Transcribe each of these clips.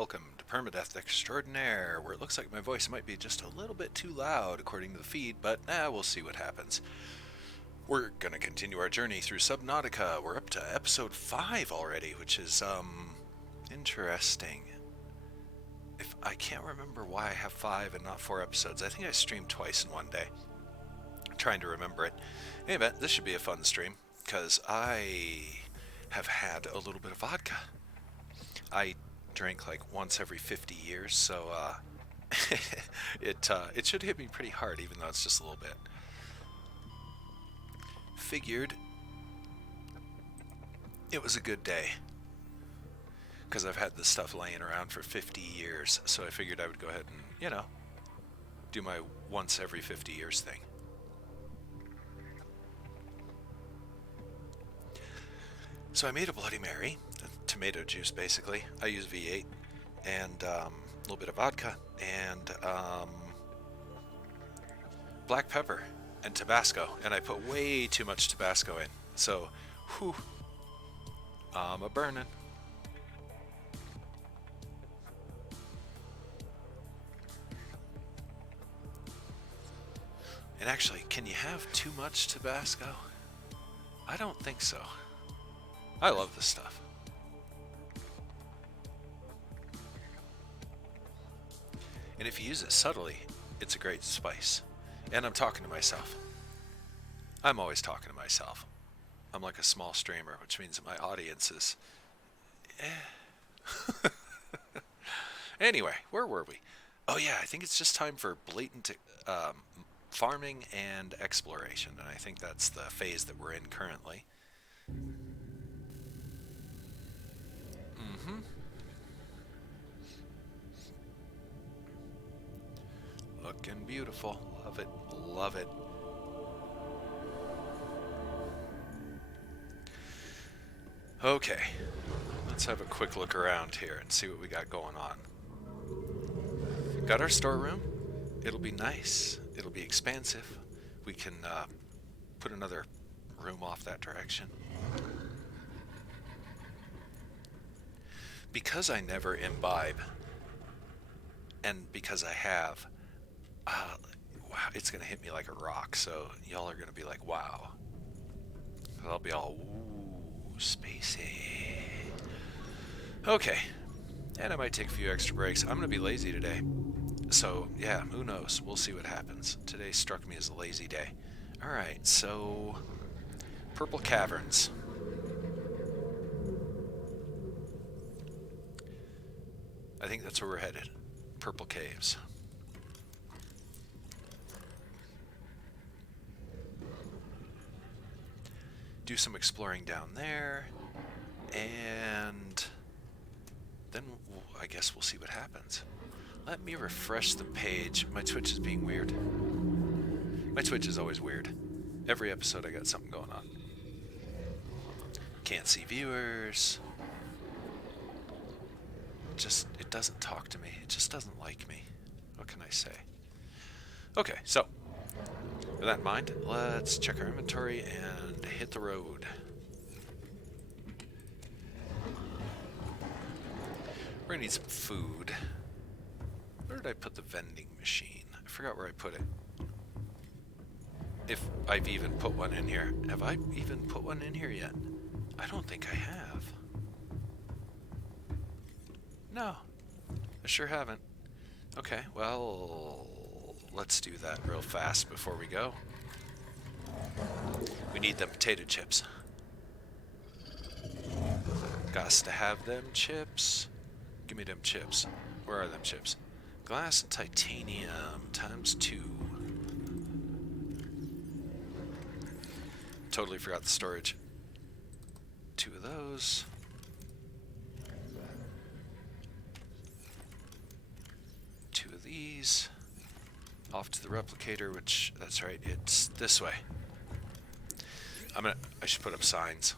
welcome to Permadeath Extraordinaire, where it looks like my voice might be just a little bit too loud according to the feed, but we'll see what happens. We're gonna continue our journey through Subnautica. We're up to episode 5 already, which is, interesting. If I can't remember why I have 5 and not 4 episodes. I think I streamed twice in one day. I'm trying to remember it. Anyway, this should be a fun stream, because I have had a little bit of vodka. I drink like once every 50 years, so it should hit me pretty hard, even though it's just a little bit. Figured it was a good day, because I've had this stuff laying around for 50 years, so I figured I would go ahead and, do my once every 50 years thing. So I made a Bloody Mary, tomato juice basically. I use V8 and a little bit of vodka and black pepper and Tabasco, and I put way too much Tabasco in, so whew, I'm a burning. And actually, can you have too much Tabasco? I don't think so. I love this stuff. And if you use it subtly, it's a great spice. And I'm talking to myself. I'm always talking to myself. I'm like a small streamer, which means that my audience is... Anyway, where were we? Oh yeah, I think it's just time for blatant farming and exploration. And I think that's the phase that we're in currently. Looking beautiful. Love it. Love it. Okay. Let's have a quick look around here and see what we got going on. Got our storeroom. It'll be nice. It'll be expansive. We can put another room off that direction. Because I never imbibe, and because I have, wow, it's gonna hit me like a rock, so y'all are gonna be like, wow. I'll be all, ooh, spacey. Okay, and I might take a few extra breaks. I'm gonna be lazy today, so yeah, who knows? We'll see what happens. Today struck me as a lazy day. Alright, so Purple Caverns. I think that's where we're headed. Purple Caves. Do some exploring down there, and then I guess we'll see what happens. Let me refresh the page. My Twitch is being weird. My Twitch is always weird. Every episode I got something going on. Can't see viewers. It doesn't talk to me. It just doesn't like me. What can I say? Okay, so with that in mind, let's check our inventory and hit the road. We're gonna need some food. Where did I put the vending machine? I forgot where I put it. If I've even put one in here. Have I even put one in here yet? I don't think I have. No, I sure haven't. Okay, well, let's do that real fast before we go. We need them potato chips. Gots to have them chips. Give me them chips. Where are them chips? Glass and titanium times 2. Totally forgot the storage. 2 of those. These off to the replicator, which, that's right, it's this way. I should put up signs.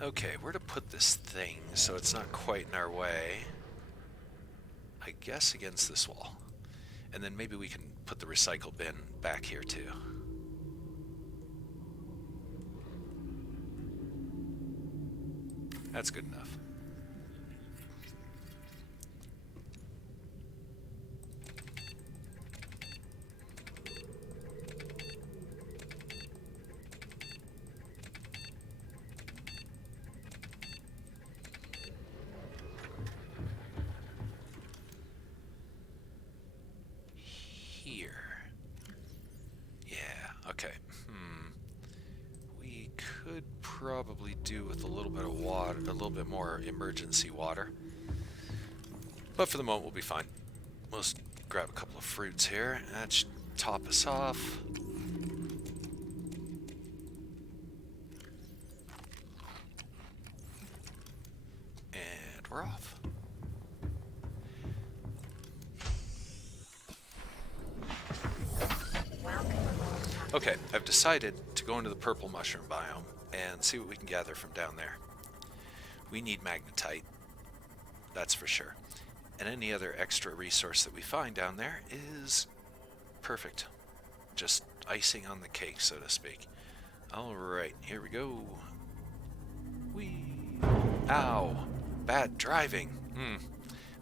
Okay, where to put this thing so it's not quite in our way? I guess against this wall. And then maybe we can put the recycle bin back here too. That's good enough. Here. Yeah, okay. We could probably do with a little bit of water, a little bit more emergency water. But for the moment, we'll be fine. We'll just grab a couple of fruits here. That should top us off. And we're off. Okay, I've decided to go into the purple mushroom biome and see what we can gather from down there. We need magnetite, that's for sure. And any other extra resource that we find down there is perfect. Just icing on the cake, so to speak. Alright, here we go. Whee! Ow! Bad driving!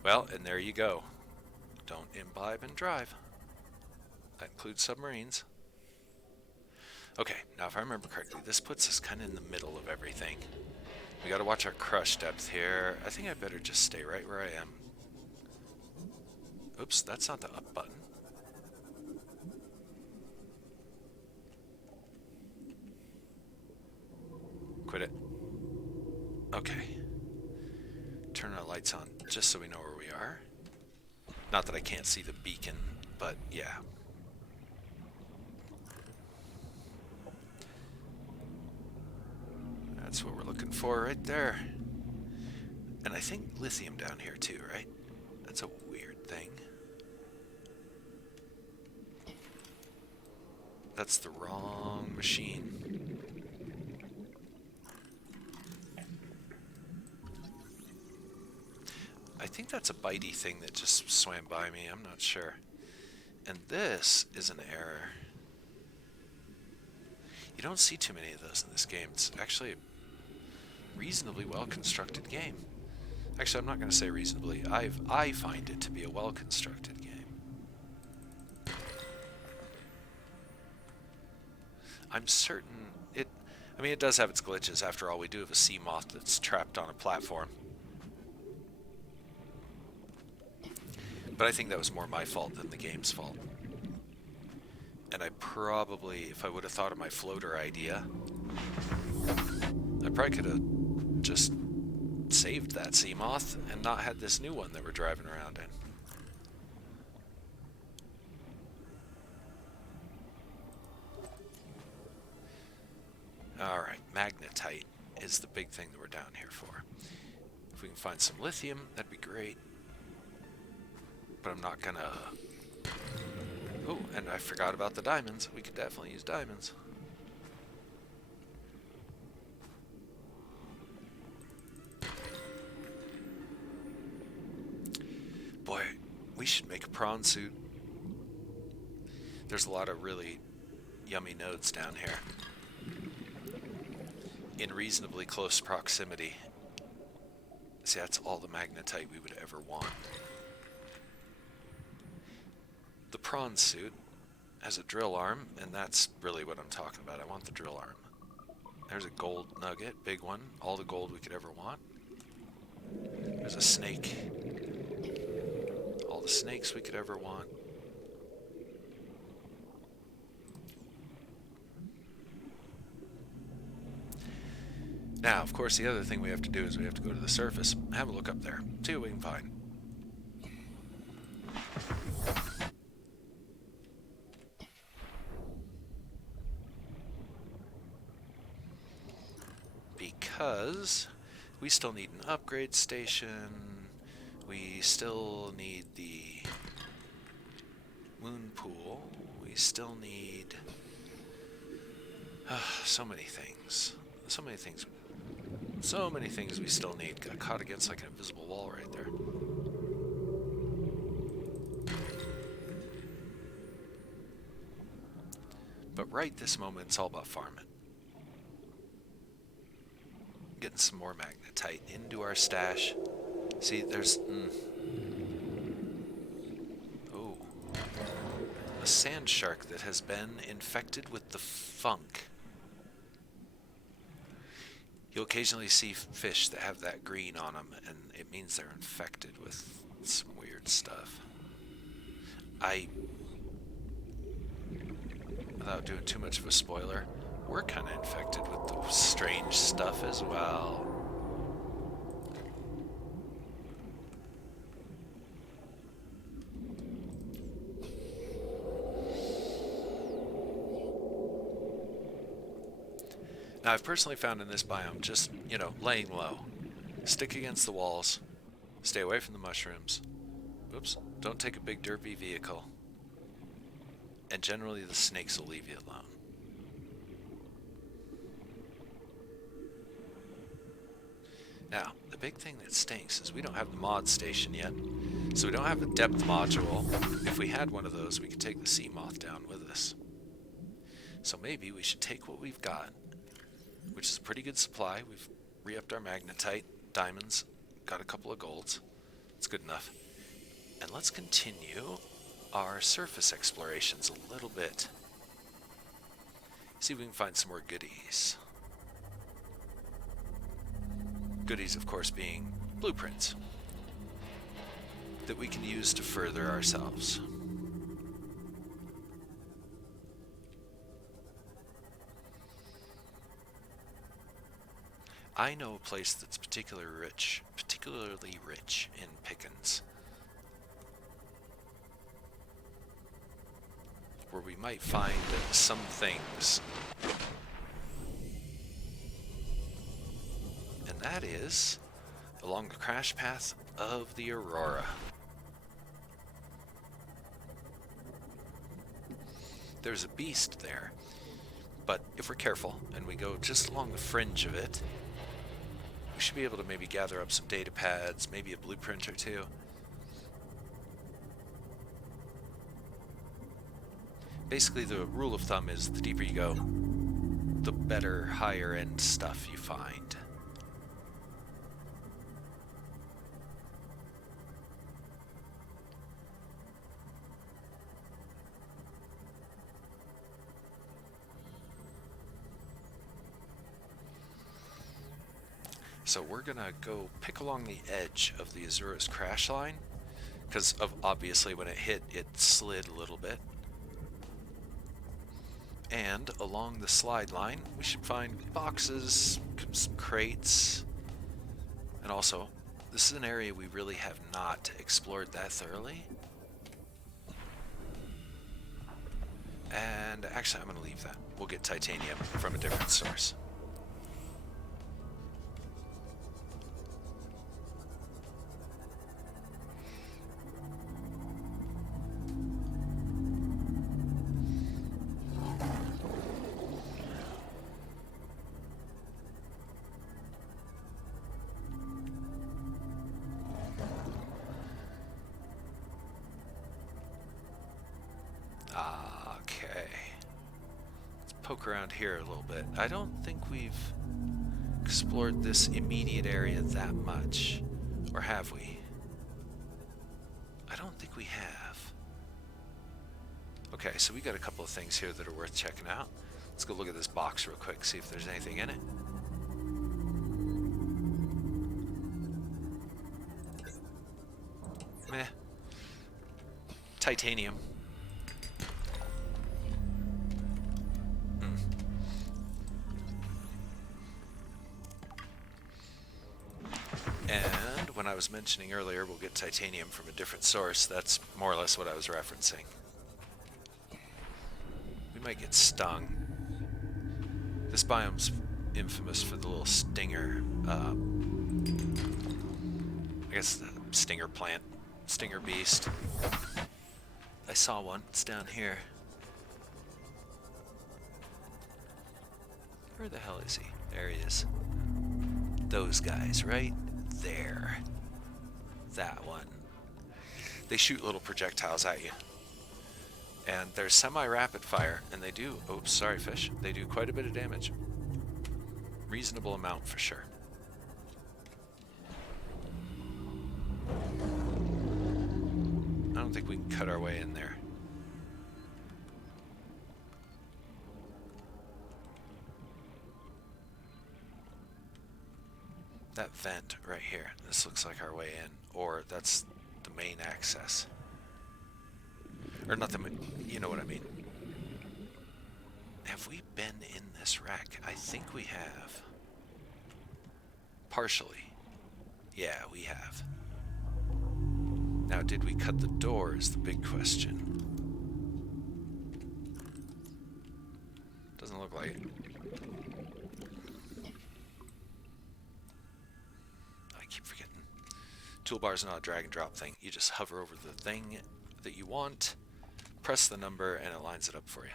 Well, and there you go. Don't imbibe and drive. That includes submarines. Okay, now if I remember correctly, this puts us kind of in the middle of everything. We gotta watch our crush depth here. I think I better just stay right where I am. Oops, that's not the up button. Quit it. Okay. Turn our lights on just so we know where we are. Not that I can't see the beacon, but yeah. That's what we're looking for right there. And I think lithium down here too, right? That's a weird thing. That's the wrong machine. I think that's a bitey thing that just swam by me, I'm not sure. And this is an error. You don't see too many of those in this game. It's actually a reasonably well-constructed game. Actually, I'm not going to say reasonably. I find it to be a well-constructed game. I'm certain it... I mean, it does have its glitches. After all, we do have a sea moth that's trapped on a platform. But I think that was more my fault than the game's fault. And I probably, if I would have thought of my floater idea, I probably could have just saved that sea moth and not had this new one that we're driving around in. Alright, magnetite is the big thing that we're down here for. If we can find some lithium, that'd be great. But I'm not gonna... Oh, and I forgot about the diamonds. We could definitely use diamonds. Boy, we should make a prawn suit. There's a lot of really yummy nodes down here. In reasonably close proximity. See, that's all the magnetite we would ever want. The prawn suit has a drill arm, and that's really what I'm talking about. I want the drill arm. There's a gold nugget, big one. All the gold we could ever want. There's a snake. All the snakes we could ever want. Now, of course, the other thing we have to do is we have to go to the surface, have a look up there, see what we can find. Because we still need an upgrade station, we still need the moon pool, we still need so many things. So many things we still need. Got caught against like an invisible wall right there. right this moment, it's all about farming. Getting some more magnetite into our stash. See, there's... Oh. A sand shark that has been infected with the funk. You'll occasionally see fish that have that green on them, and it means they're infected with some weird stuff. Without doing too much of a spoiler, we're kind of infected with the strange stuff as well. Now, I've personally found in this biome, just, laying low. Stick against the walls. Stay away from the mushrooms. Oops, don't take a big derpy vehicle. And generally the snakes will leave you alone. Now, the big thing that stinks is we don't have the mod station yet. So we don't have a depth module. If we had one of those, we could take the sea moth down with us. So maybe we should take what we've got, which is a pretty good supply. We've re-upped our magnetite, diamonds, got a couple of golds. It's good enough. And let's continue our surface explorations a little bit. See if we can find some more goodies. Goodies, of course, being blueprints that we can use to further ourselves. I know a place that's particularly rich in pickings, where we might find some things. And that is along the crash path of the Aurora. There's a beast there, but if we're careful and we go just along the fringe of it, we should be able to maybe gather up some data pads, maybe a blueprint or two. Basically, the rule of thumb is the deeper you go, the better higher end stuff you find. So we're gonna go pick along the edge of the Azura's crash line, because of obviously when it hit, it slid a little bit. And along the slide line, we should find boxes, some crates, and also, this is an area we really have not explored that thoroughly. And actually, I'm gonna leave that. We'll get titanium from a different source. Okay. Let's poke around here a little bit. I don't think we've explored this immediate area that much. Or have we? I don't think we have. Okay, so we got a couple of things here that are worth checking out. Let's go look at this box real quick, see if there's anything in it. Meh. Titanium. And when I was mentioning earlier, we'll get titanium from a different source. That's more or less what I was referencing. We might get stung. This biome's infamous for the little stinger, I guess the stinger plant, stinger beast. I saw one, it's down here. Where the hell is he? There he is. Those guys, right there. That one. They shoot little projectiles at you. And they're semi-rapid fire, and they do, oops, sorry fish, they do quite a bit of damage. Reasonable amount for sure. I don't think we can cut our way in there. That vent right here, this looks like our way in, or that's the main access. Or not the main, you know what I mean. Have we been in this wreck? I think we have. Partially. Yeah, we have. Now, did we cut the door is the big question. Doesn't look like it. I keep forgetting. Toolbar's not a drag and drop thing. You just hover over the thing that you want, press the number, and it lines it up for you.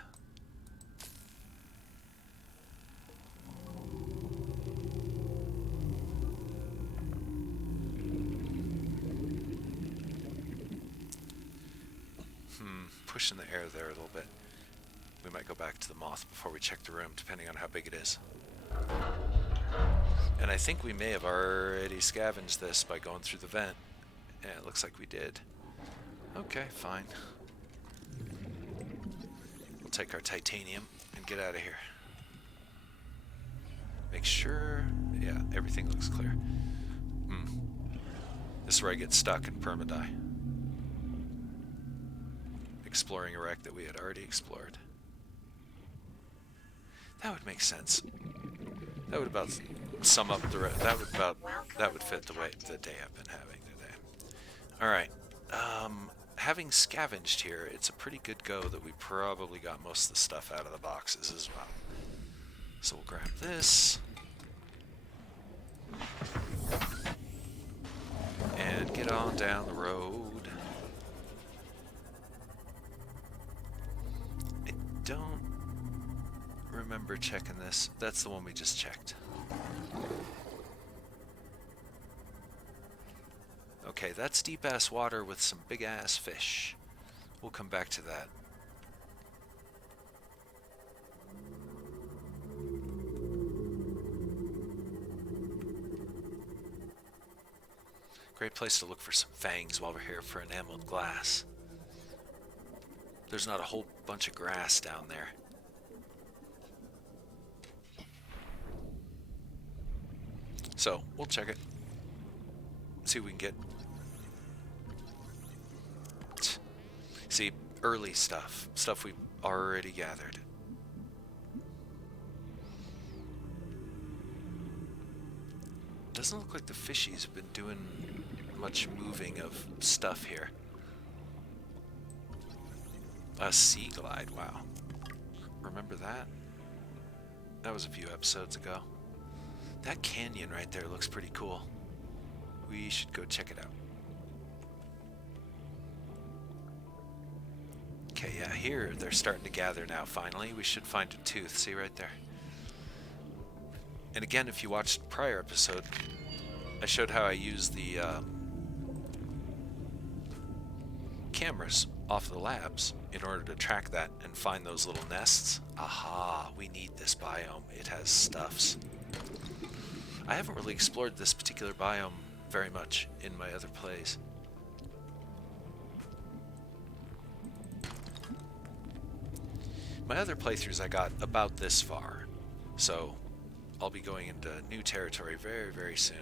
Pushing the air there a little bit. We might go back to the moth before we check the room, depending on how big it is. And I think we may have already scavenged this by going through the vent. Yeah, it looks like we did. Okay, fine. We'll take our titanium and get out of here. Make sure, yeah, everything looks clear. This is where I get stuck and perma-die. Exploring a wreck that we had already explored. That would make sense. That would about sum up the that would fit the day I've been having today. All right. Having scavenged here, it's a pretty good go that we probably got most of the stuff out of the boxes as well. So we'll grab this. And get on down the road. I don't remember checking this. That's the one we just checked. Okay, that's deep-ass water with some big-ass fish. We'll come back to that. Great place to look for some fangs while we're here for enameled glass. There's not a whole bunch of grass down there. So, we'll check it. See what we can get. See, early stuff. Stuff we've already gathered. Doesn't look like the fishies have been doing much moving of stuff here. A sea glide, wow. Remember that? That was a few episodes ago. That canyon right there looks pretty cool. We should go check it out. Okay, yeah, here they're starting to gather now, finally. We should find a tooth. See right there? And again, if you watched the prior episode, I showed how I use the cameras off the labs in order to track that and find those little nests. Aha, we need this biome. It has stuffs. I haven't really explored this particular biome very much in my other plays. My other playthroughs I got about this far, so I'll be going into new territory very, very soon.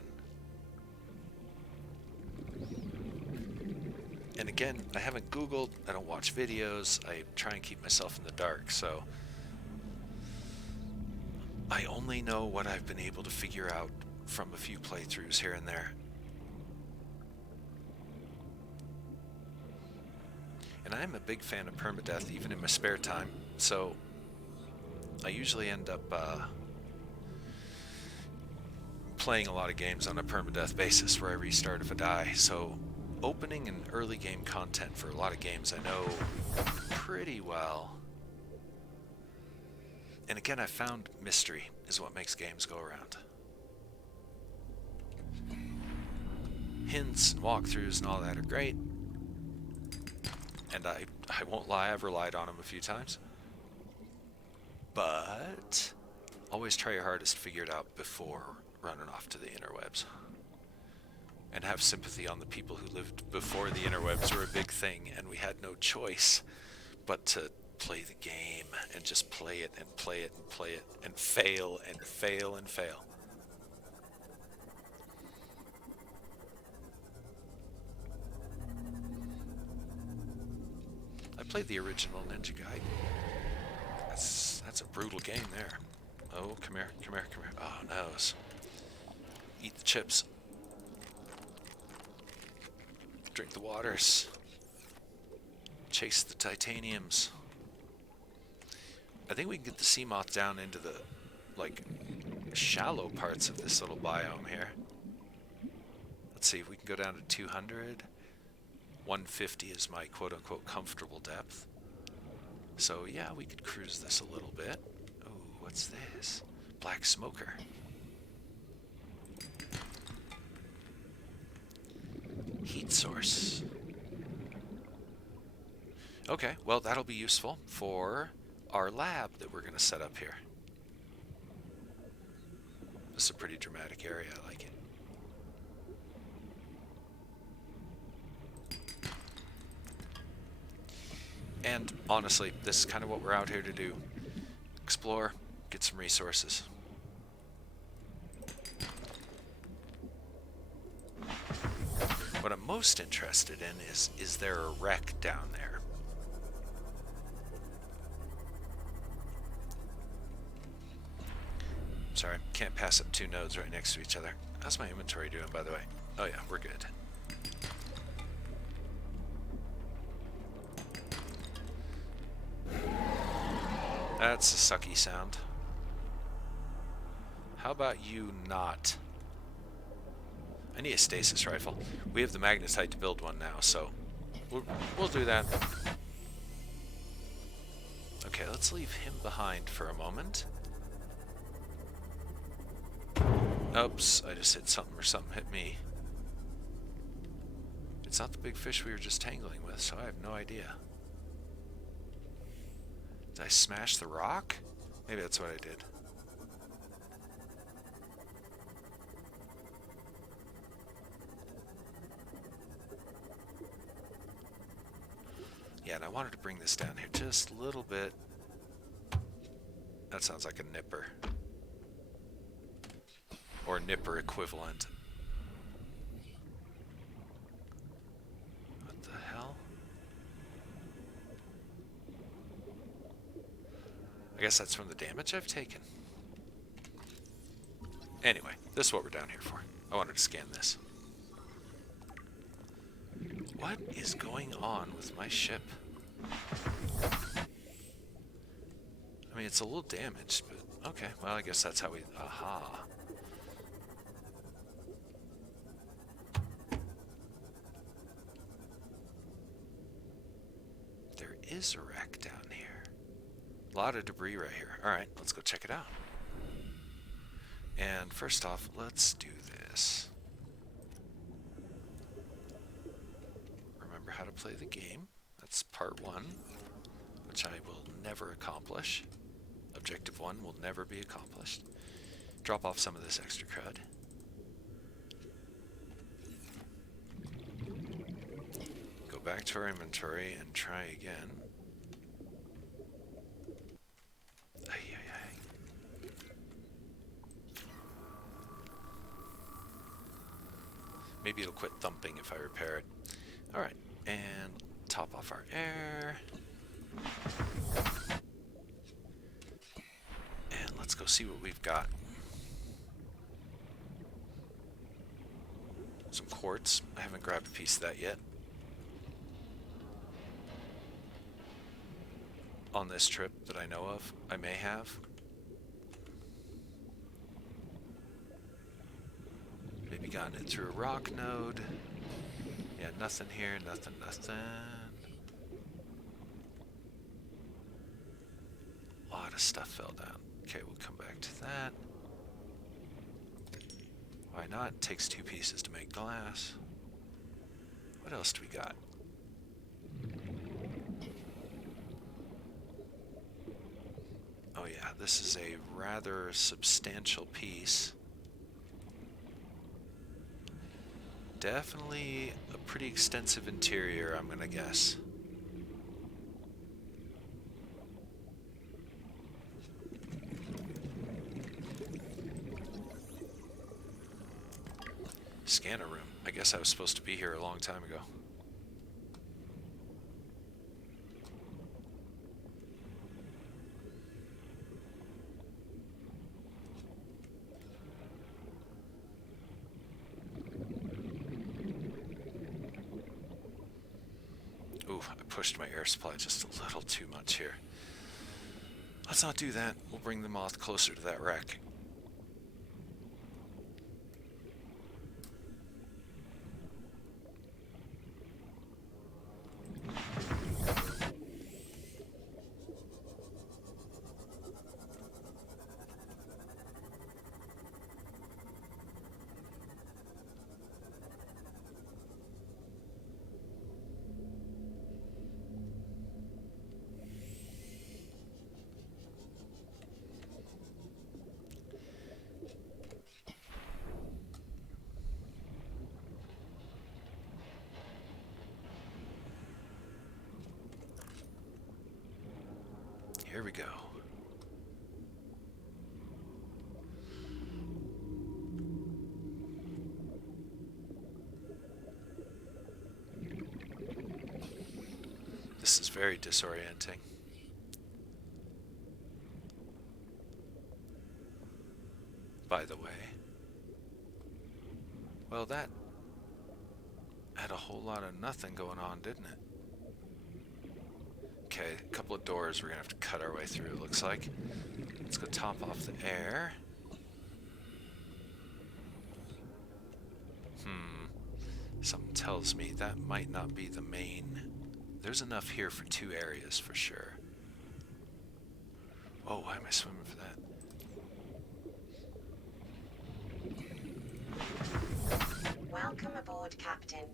And again, I haven't Googled, I don't watch videos, I try and keep myself in the dark, so I only know what I've been able to figure out from a few playthroughs here and there. And I'm a big fan of permadeath even in my spare time, so I usually end up playing a lot of games on a permadeath basis where I restart if I die, so opening and early game content for a lot of games I know pretty well. And again, I found mystery is what makes games go around. Hints and walkthroughs and all that are great. And I won't lie, I've relied on them a few times. But always try your hardest to figure it out before running off to the interwebs. And have sympathy on the people who lived before the interwebs were a big thing, and we had no choice but to play the game and just play it and play it and play it and fail and fail and fail. I played the original Ninja Gaiden. That's a brutal game there. Oh, come here, come here, come here. Oh, noes. Eat the chips. Drink the waters. Chase the titaniums. I think we can get the sea moth down into the, like, shallow parts of this little biome here. Let's see if we can go down to 200. 150 is my quote-unquote comfortable depth. So yeah, we could cruise this a little bit. Oh, what's this? Black smoker. Heat source. Okay, well that'll be useful for our lab that we're going to set up here. This is a pretty dramatic area, I like it. And honestly, this is kind of what we're out here to do. Explore, get some resources. What I'm most interested in is there a wreck down there? Sorry, can't pass up two nodes right next to each other. How's my inventory doing, by the way? Oh yeah, we're good. That's a sucky sound. How about you not? I need a stasis rifle. We have the magnetite to build one now, so we'll do that. Okay, let's leave him behind for a moment. Oops, I just hit something or something hit me. It's not the big fish we were just tangling with, so I have no idea. Did I smash the rock? Maybe that's what I did. Yeah, and I wanted to bring this down here just a little bit. That sounds like a nipper. Or nipper equivalent. What the hell? I guess that's from the damage I've taken. Anyway, this is what we're down here for. I wanted to scan this. What is going on with my ship? I mean, it's a little damaged, but okay. Well, I guess that's how we... Aha. There is a wreck down here. A lot of debris right here. Alright, let's go check it out. And first off, let's do this. Remember how to play the game. That's part 1, which I will never accomplish. Objective 1 will never be accomplished. Drop off some of this extra crud. Go back to our inventory and try again. Maybe it'll quit thumping if I repair it. Alright, and top off our air. And let's go see what we've got. Some quartz. I haven't grabbed a piece of that yet. On this trip that I know of, I may have. Maybe gotten it through a rock node. Yeah, nothing here, nothing. A lot of stuff fell down. Okay, we'll come back to that. Why not? It takes 2 pieces to make glass. What else do we got? Oh yeah, this is a rather substantial piece. Definitely a pretty extensive interior, I'm gonna guess. Scanner room. I guess I was supposed to be here a long time ago. Ooh, I pushed my air supply just a little too much here. Let's not do that. We'll bring the moth closer to that wreck. Here we go. This is very disorienting. By the way. Well, that had a whole lot of nothing going on, didn't it? Okay, a couple of doors we're gonna have to cut our way through, it looks like. Let's go top off the air. Something tells me that might not be the main. There's enough here for 2 areas for sure. Oh, why am I swimming for that? Welcome aboard, Captain.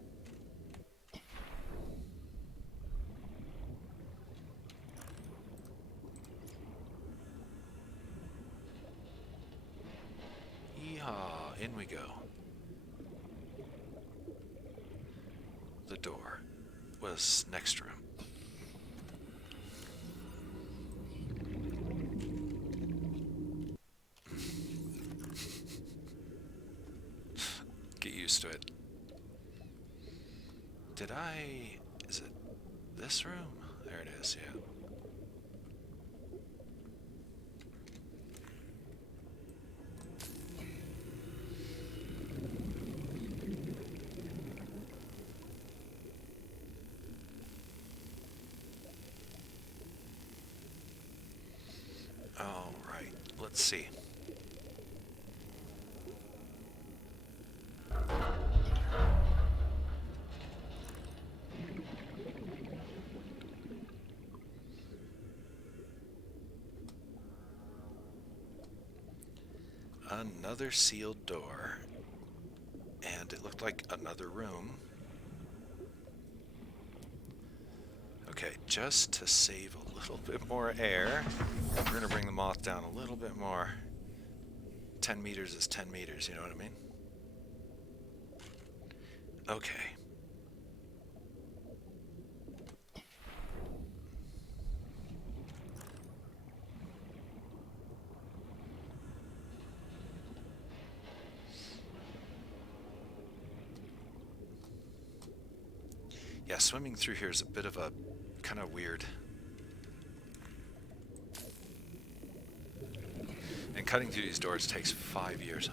Yeehaw, in we go. The door was next room. Get used to it. Is it this room? There it is, yeah. All right, let's see. Another sealed door, and it looked like another room. Okay, just to save a little bit more air, we're gonna bring the moth down a little bit more. 10 meters is 10 meters, you know what I mean? Okay. Yeah, swimming through here is a bit of a kind of weird. And cutting through these doors takes 5 years.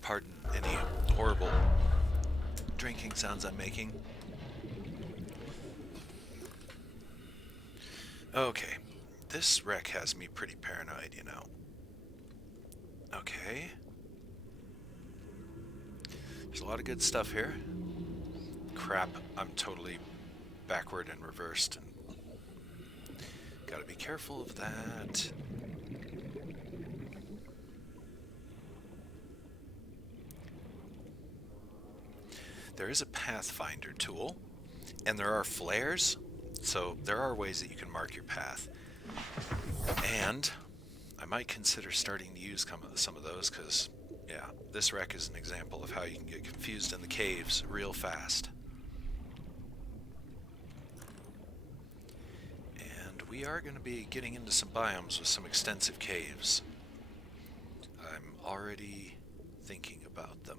Pardon any horrible drinking sounds I'm making. Okay, this wreck has me pretty paranoid, you know. Okay. There's a lot of good stuff here. Crap, I'm totally backward and reversed. And gotta be careful of that. There is a Pathfinder tool, and there are flares, so there are ways that you can mark your path. And I might consider starting to use some of those, because, yeah, this wreck is an example of how you can get confused in the caves real fast. And we are going to be getting into some biomes with some extensive caves. I'm already thinking about them.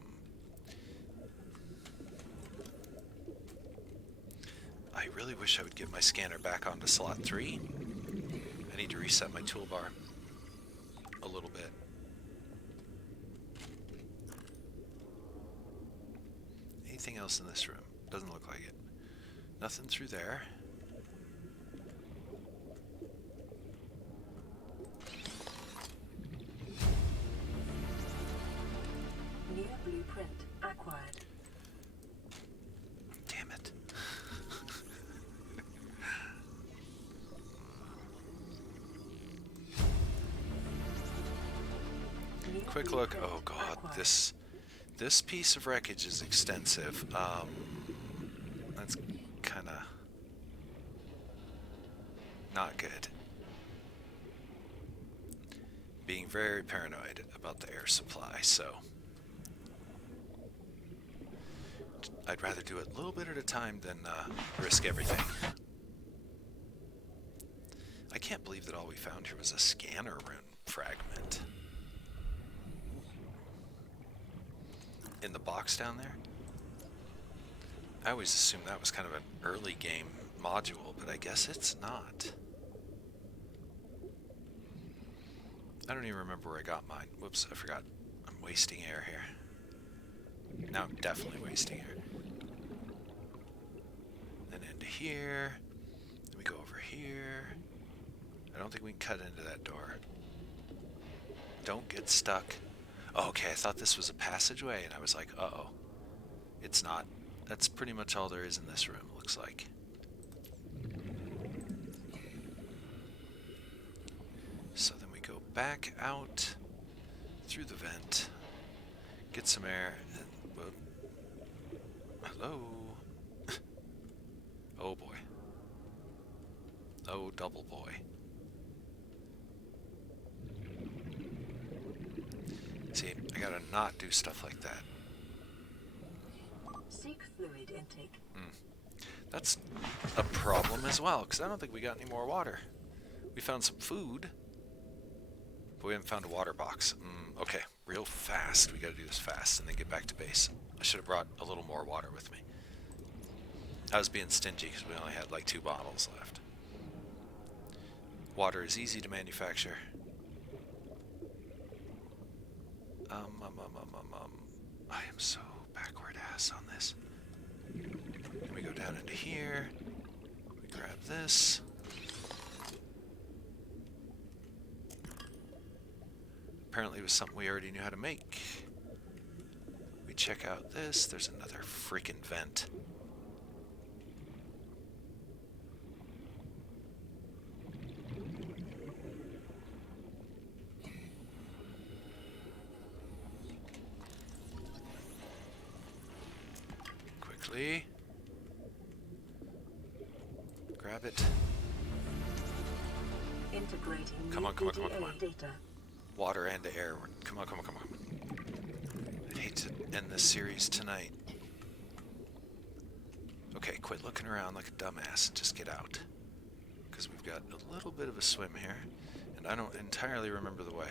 I really wish I would get my scanner back onto slot 3. I need to reset my toolbar a little bit. Anything else in this room? Doesn't look like it. Nothing through there. New blueprint acquired. Damn it. Quick look. Oh god, this piece of wreckage is extensive. That's kind of not good. Being very paranoid about the air supply, so I'd rather do it a little bit at a time than risk everything. I can't believe that all we found here was a scanner rune fragment. In the box down there? I always assumed that was kind of an early game module, but I guess it's not. I don't even remember where I got mine. Whoops, I forgot. I'm wasting air here. Now I'm definitely wasting air. Then into here. Then we go over here. I don't think we can cut into that door. Don't get stuck. Oh, okay, I thought this was a passageway, and I was like, uh-oh. It's not. That's pretty much all there is in this room, it looks like. So then we go back out through the vent, get some air, and whoop. Hello? Oh boy. Oh, double boy. See, I gotta not do stuff like that. Seek fluid intake. That's a problem as well, because I don't think we got any more water. We found some food, but we haven't found a water box. Okay, real fast. We gotta do this fast and then get back to base. I should have brought a little more water with me. I was being stingy because we only had like 2 bottles left. Water is easy to manufacture. I am so backward ass on this. Then we go down into here. We grab this. Apparently it was something we already knew how to make. We check out this. There's another freaking vent. Quickly. Grab it. Integrating Come on. data. Water and air. Come on. I'd hate to end this series tonight. Okay, quit looking around like a dumbass and just get out. Because we've got a little bit of a swim here, and I don't entirely remember the way.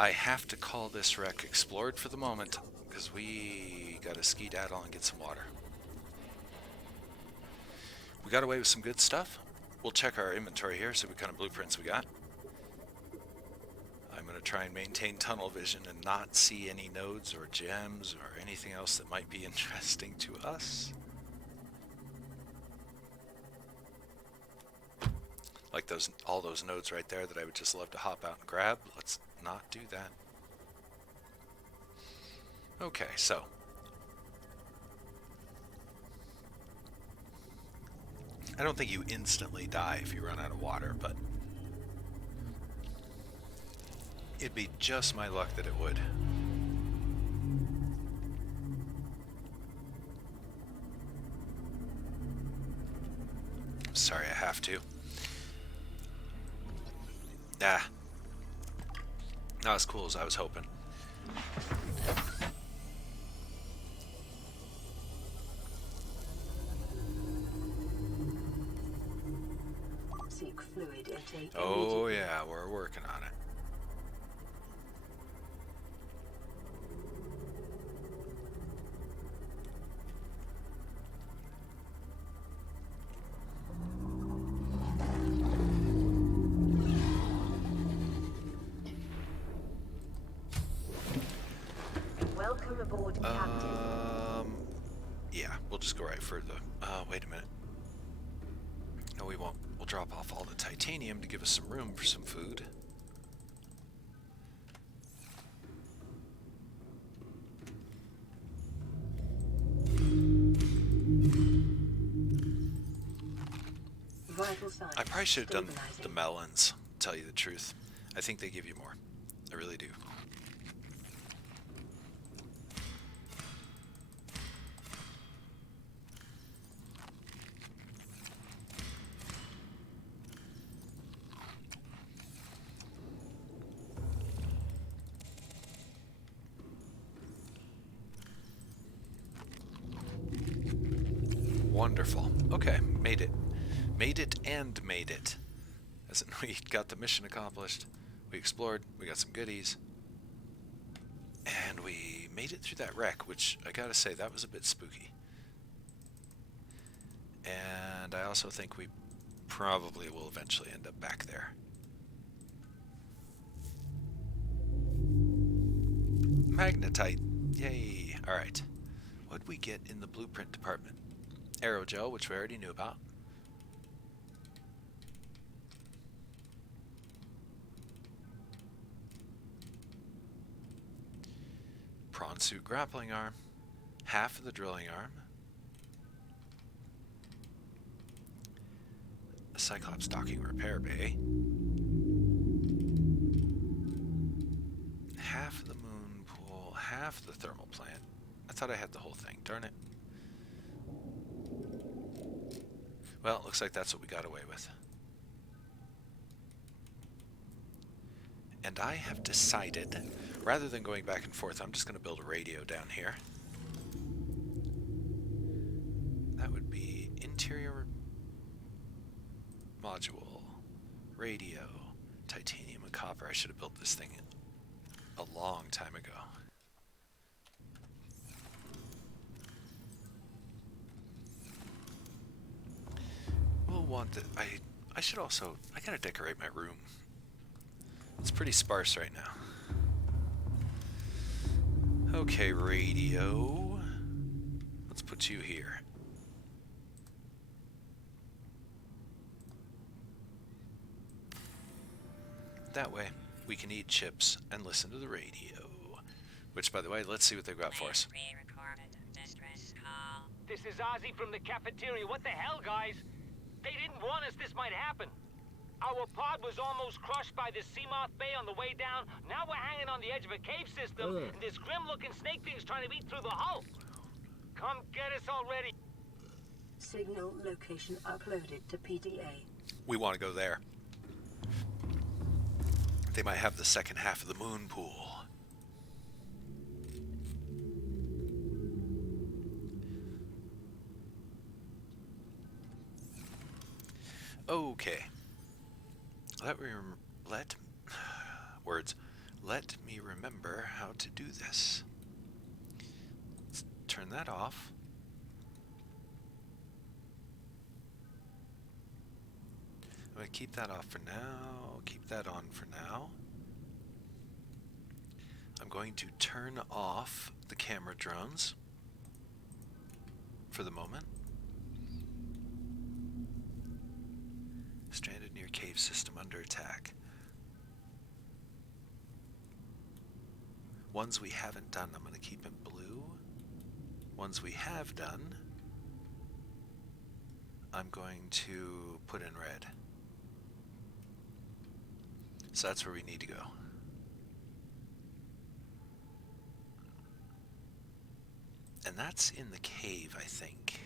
I have to call this wreck explored for the moment, because we gotta skedaddle and get some water. We got away with some good stuff. We'll check our inventory here, see what kind of blueprints we got. I'm gonna try and maintain tunnel vision and not see any nodes or gems or anything else that might be interesting to us. Like all those nodes right there that I would just love to hop out and grab. Let's not do that. Okay, so I don't think you instantly die if you run out of water, but it'd be just my luck that it would. Sorry, I have to. Ah. Not as cool as I was hoping. Seek fluid intake. Oh yeah, we're working on it. Welcome aboard, Captain. Yeah, we'll just go right for the... wait a minute. No, we won't. We'll drop off all the titanium to give us some room for some food. Vital signs I probably should have done stabilizing. the melons, tell you the truth. I think they give you more. I really do. Wonderful. Okay, made it. Made it and made it. As in, we got the mission accomplished. We explored, we got some goodies. And we made it through that wreck, which I gotta say, that was a bit spooky. And I also think we probably will eventually end up back there. Magnetite. Yay. Alright. What'd we get in the blueprint department? Aerogel, which we already knew about. Prawn suit grappling arm. Half of the drilling arm. A Cyclops docking repair bay. Half of the moon pool. Half the thermal plant. I thought I had the whole thing. Darn it. Well, it looks like that's what we got away with. And I have decided, rather than going back and forth, I'm just going to build a radio down here. That would be interior module, radio, titanium and copper. I should have built this thing a long time ago. We'll want the... I should also... I gotta decorate my room. It's pretty sparse right now. Okay, radio. Let's put you here. That way, we can eat chips and listen to the radio. Which, by the way, let's see what they've got for us. This is Ozzy from the cafeteria. What the hell, guys? They didn't warn us this might happen. Our pod was almost crushed by the Seamoth Bay on the way down. Now we're hanging on the edge of a cave system, and this grim-looking snake thing's trying to eat through the hull. Come get us already. Signal location uploaded to PDA. We want to go there. They might have the second half of the moon pool. Okay. Let me remember how to do this. Let's turn that off. I'm going to keep that off for now. Keep that on for now. I'm going to turn off the camera drones for the moment. Stranded near cave cave system under attack. Ones we haven't done, I'm going to keep in blue. Ones we have done, I'm going to put in red. So that's where we need to go. And that's in the cave, I think.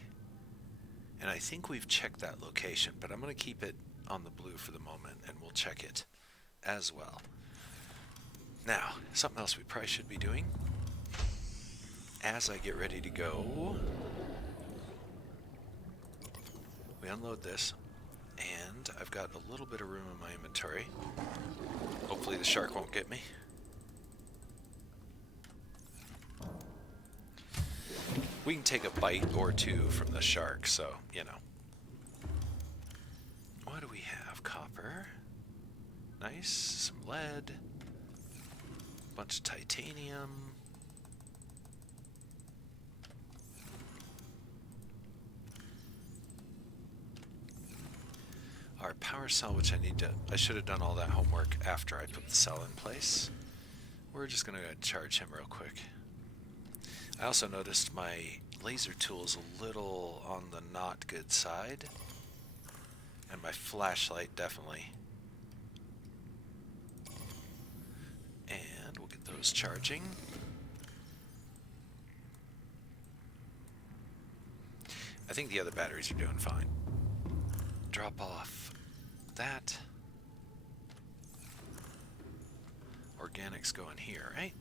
And I think we've checked that location, but I'm going to keep it on the blue for the moment, and we'll check it as well. Now, something else we probably should be doing as I get ready to go. We unload this, and I've got a little bit of room in my inventory. Hopefully the shark won't get me. We can take a bite or two from the shark, so, you know. What do we have? Copper. Nice. Some lead. Bunch of titanium. Our power cell, which I should have done all that homework after I put the cell in place. We're just going to charge him real quick. I also noticed my laser tool is a little on the not good side. And my flashlight definitely. And we'll get those charging. I think the other batteries are doing fine. Drop off that. Organics go in here, right?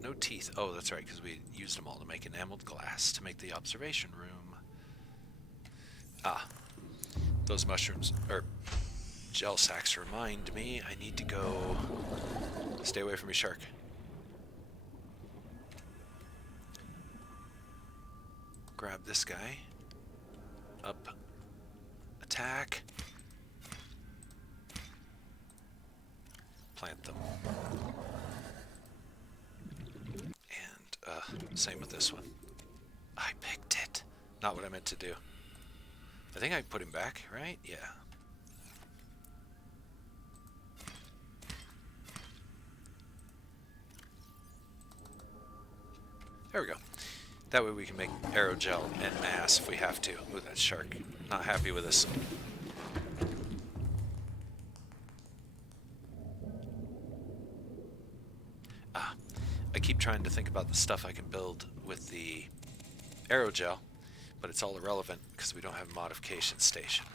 No teeth. Oh, that's right, because we used them all to make enameled glass to make the observation room. Ah, those mushrooms, or gel sacks remind me I need to go. Stay away from me, shark. Grab this guy. Up. Attack. Plant them. And same with this one. I picked it. Not what I meant to do. I think I put him back, right? Yeah. There we go. That way we can make aerogel en masse if we have to. Ooh, that shark. Not happy with us. Ah, I keep trying to think about the stuff I can build with the aerogel, but it's all irrelevant because we don't have a modification station.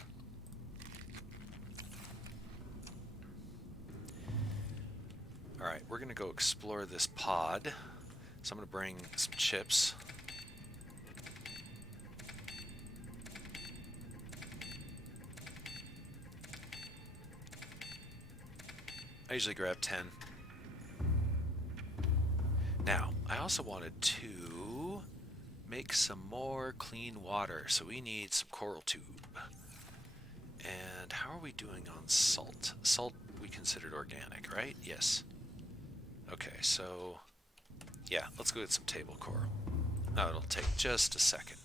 Alright, we're going to go explore this pod. So I'm going to bring some chips. I usually grab 10. Now, I also wanted to make some more clean water, so we need some coral tube. And how are we doing on salt? Salt we considered organic, right? Yes. Okay, so yeah, let's go get some table coral. Now it'll take just a second.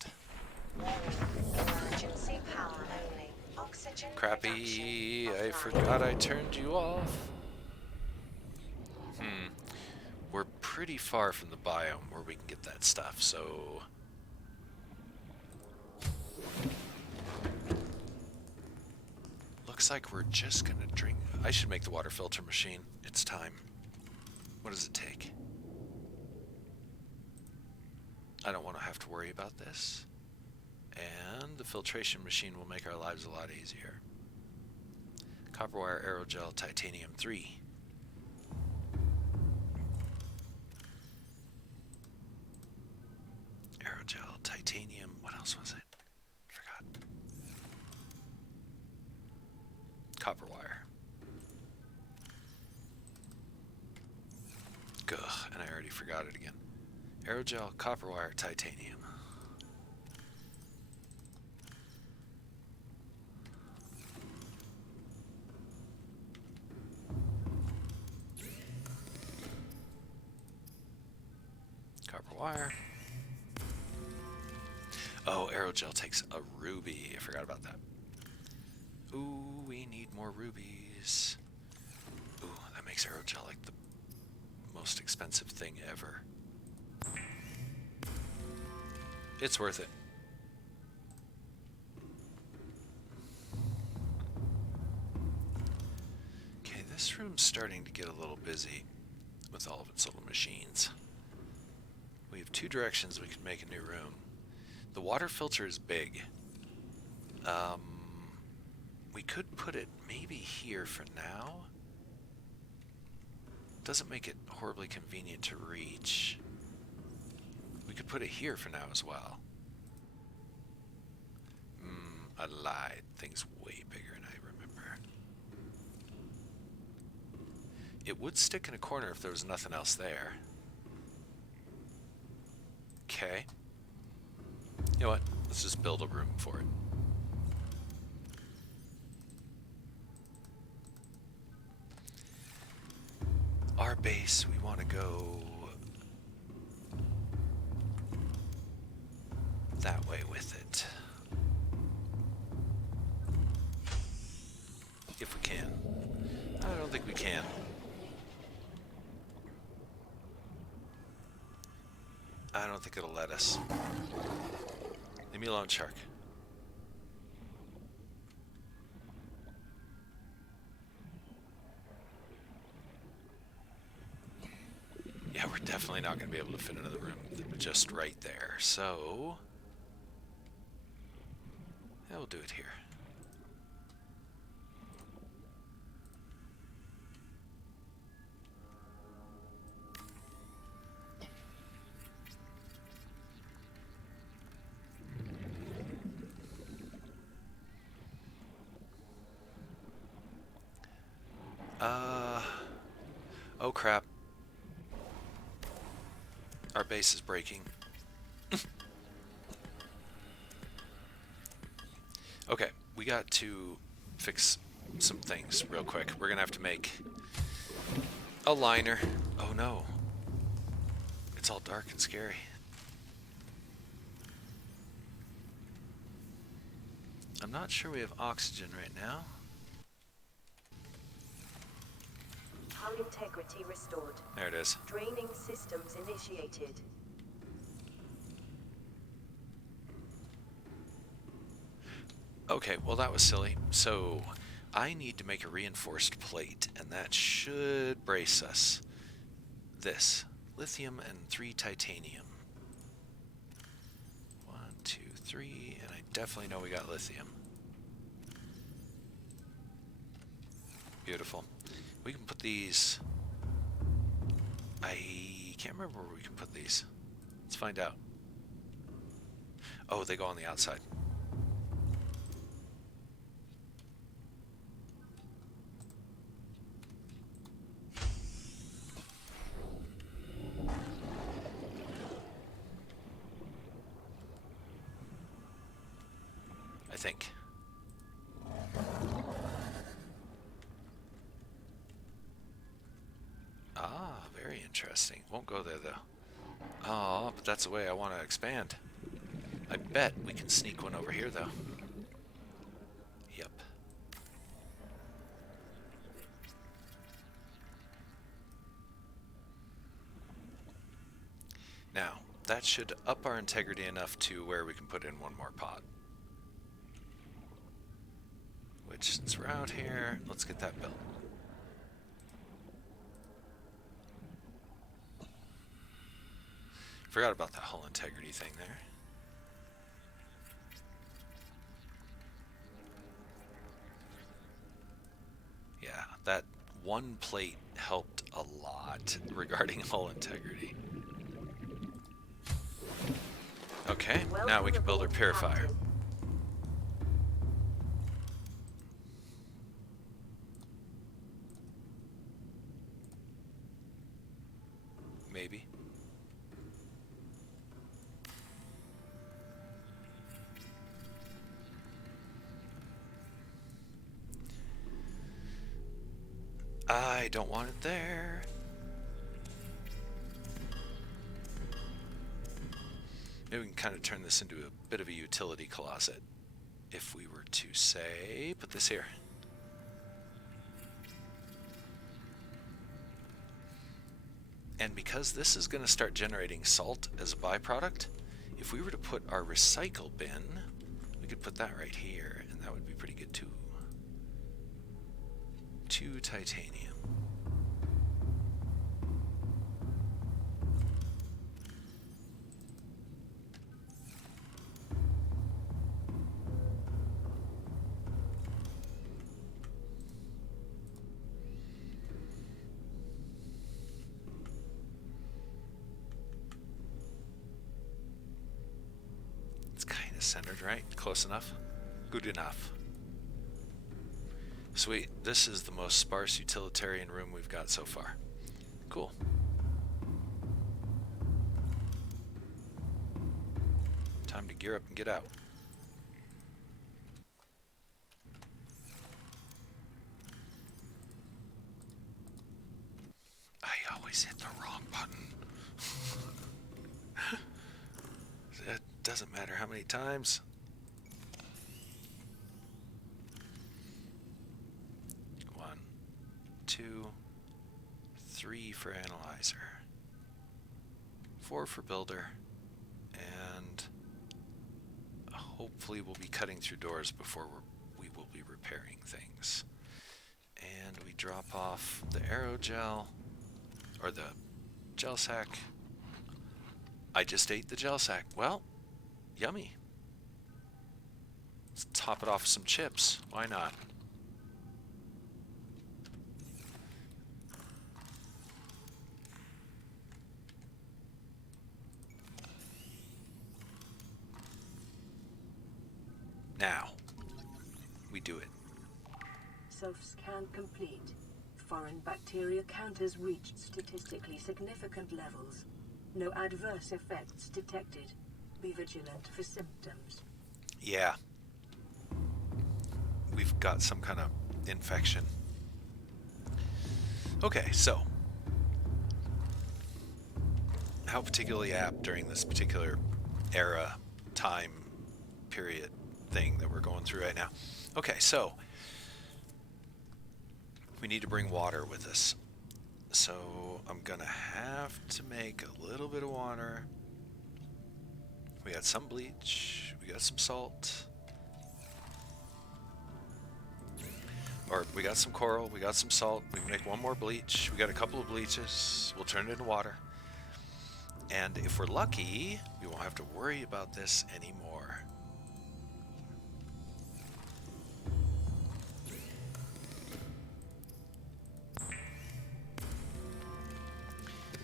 Emergency power only. Oxygen Crappy, production I forgot I turned you off. We're pretty far from the biome where we can get that stuff, so looks like we're just gonna drink. I should make the water filter machine. It's time. What does it take? I don't want to have to worry about this. And the filtration machine will make our lives a lot easier. Copper wire, aerogel, titanium 3. Aerogel, titanium, what else was it? Forgot. Copper wire. Gugh, and I already forgot it again. Aerogel, copper wire, titanium. Copper wire. Oh, aerogel takes a ruby. I forgot about that. Ooh, we need more rubies. Ooh, that makes aerogel like the most expensive thing ever. It's worth it. Okay, this room's starting to get a little busy with all of its little machines. We have two directions we could make a new room. The water filter is big. We could put it maybe here for now. Doesn't make it horribly convenient to reach. We could put it here for now as well. I lied. Thing's way bigger than I remember. It would stick in a corner if there was nothing else there. Okay. You know what? Let's just build a room for it. Our base, we want to go that way with it. If we can. I don't think we can. I don't think it'll let us. Leave me alone, shark. Yeah, we're definitely not going to be able to fit another room just right there. So, yeah, we'll do it here. Oh crap. Our base is breaking. Okay, we got to fix some things real quick. We're gonna have to make a liner. Oh no. It's all dark and scary. I'm not sure we have oxygen right now. Hull integrity restored. There it is. Draining systems initiated. Okay, well that was silly. So, I need to make a reinforced plate, and that should brace us. This. Lithium and 3 titanium. 1, 2, 3, and I definitely know we got lithium. Beautiful. We can put these... I can't remember where we can put these. Let's find out. Oh, they go on the outside. I think. Ah, very interesting. Won't go there though. Oh, but that's the way I want to expand. I bet we can sneak one over here though. Yep. Now, that should up our integrity enough to where we can put in one more pod. Which, since we're out here, let's get that built. Forgot about that whole integrity thing there. Yeah, that one plate helped a lot regarding hull integrity. Okay, now we can build our purifier. Maybe. I don't want it there. Maybe we can kind of turn this into a bit of a utility closet. If we were to say, put this here. And because this is going to start generating salt as a byproduct, if we were to put our recycle bin, we could put that right here, and that would be pretty good too. 2 titanium. Centered, right? Close enough? Good enough. Sweet. This is the most sparse utilitarian room we've got so far. Cool. Time to gear up and get out. I always hit the wrong button. It doesn't matter how many times. One, 2, 3 for analyzer, 4 for builder, and hopefully we'll be cutting through doors before we will be repairing things. And we drop off the aerogel, or the gel sack. I just ate the gel sack. Well, yummy. Let's top it off with some chips. Why not? Now, we do it. Self-scan complete. Foreign bacteria count has reached statistically significant levels. No adverse effects detected. Be vigilant for symptoms. Yeah. We've got some kind of infection. Okay, so how particularly apt during this particular era, time, period thing that we're going through right now. Okay, so we need to bring water with us. So I'm gonna have to make a little bit of water. We got some bleach, we got some salt, or we got some coral, we got some salt, we can make one more bleach, we got a couple of bleaches, we'll turn it into water. And if we're lucky, we won't have to worry about this anymore.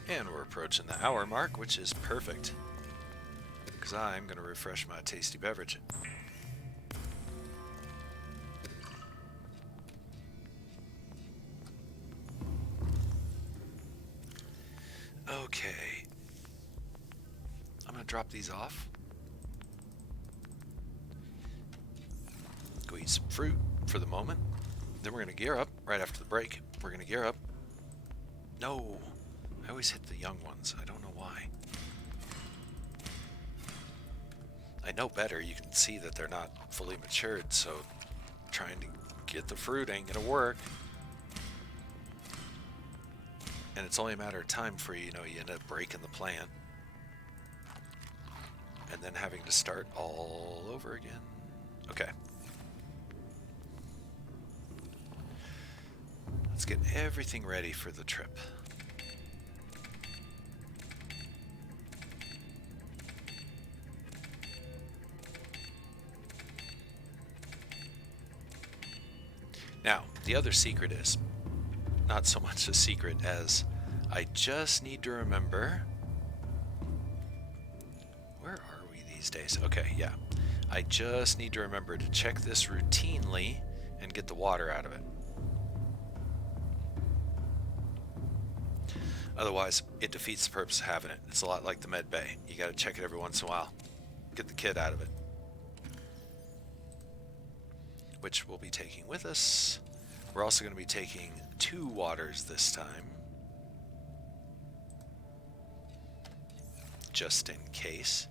And we're approaching the hour mark, which is perfect, because I'm going to refresh my tasty beverage. Okay. I'm going to drop these off. Go eat some fruit for the moment. Then we're going to gear up right after the break. We're going to gear up. No. I always hit the young ones. I don't know why. I know better. You can see that they're not fully matured, so trying to get the fruit ain't gonna work. And it's only a matter of time for you know, you end up breaking the plan. And then having to start all over again. Okay. Let's get everything ready for the trip. Now, the other secret is not so much a secret as I just need to remember. Where are we these days? Okay, yeah. I just need to remember to check this routinely and get the water out of it. Otherwise, it defeats the purpose of having it. It's a lot like the med bay. You got to check it every once in a while. Get the kid out of it. Which we'll be taking with us. We're also going to be taking 2 waters this time. Just in case.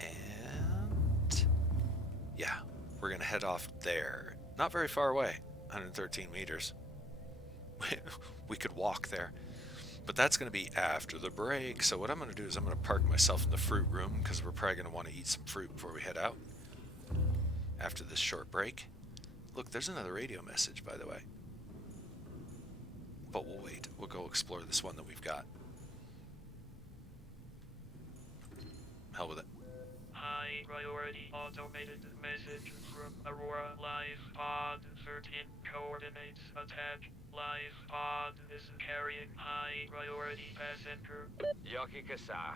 And yeah, we're going to head off there. Not very far away, 113 meters. We could walk there. But that's going to be after the break. So what I'm going to do is I'm going to park myself in the fruit room because we're probably going to want to eat some fruit before we head out after this short break. Look, there's another radio message, by the way. But we'll wait. We'll go explore this one that we've got. Hell with it. High priority automated message from Aurora Live Pod 13 coordinates attached. Live Pod is carrying high priority passenger. Yoki Kasa.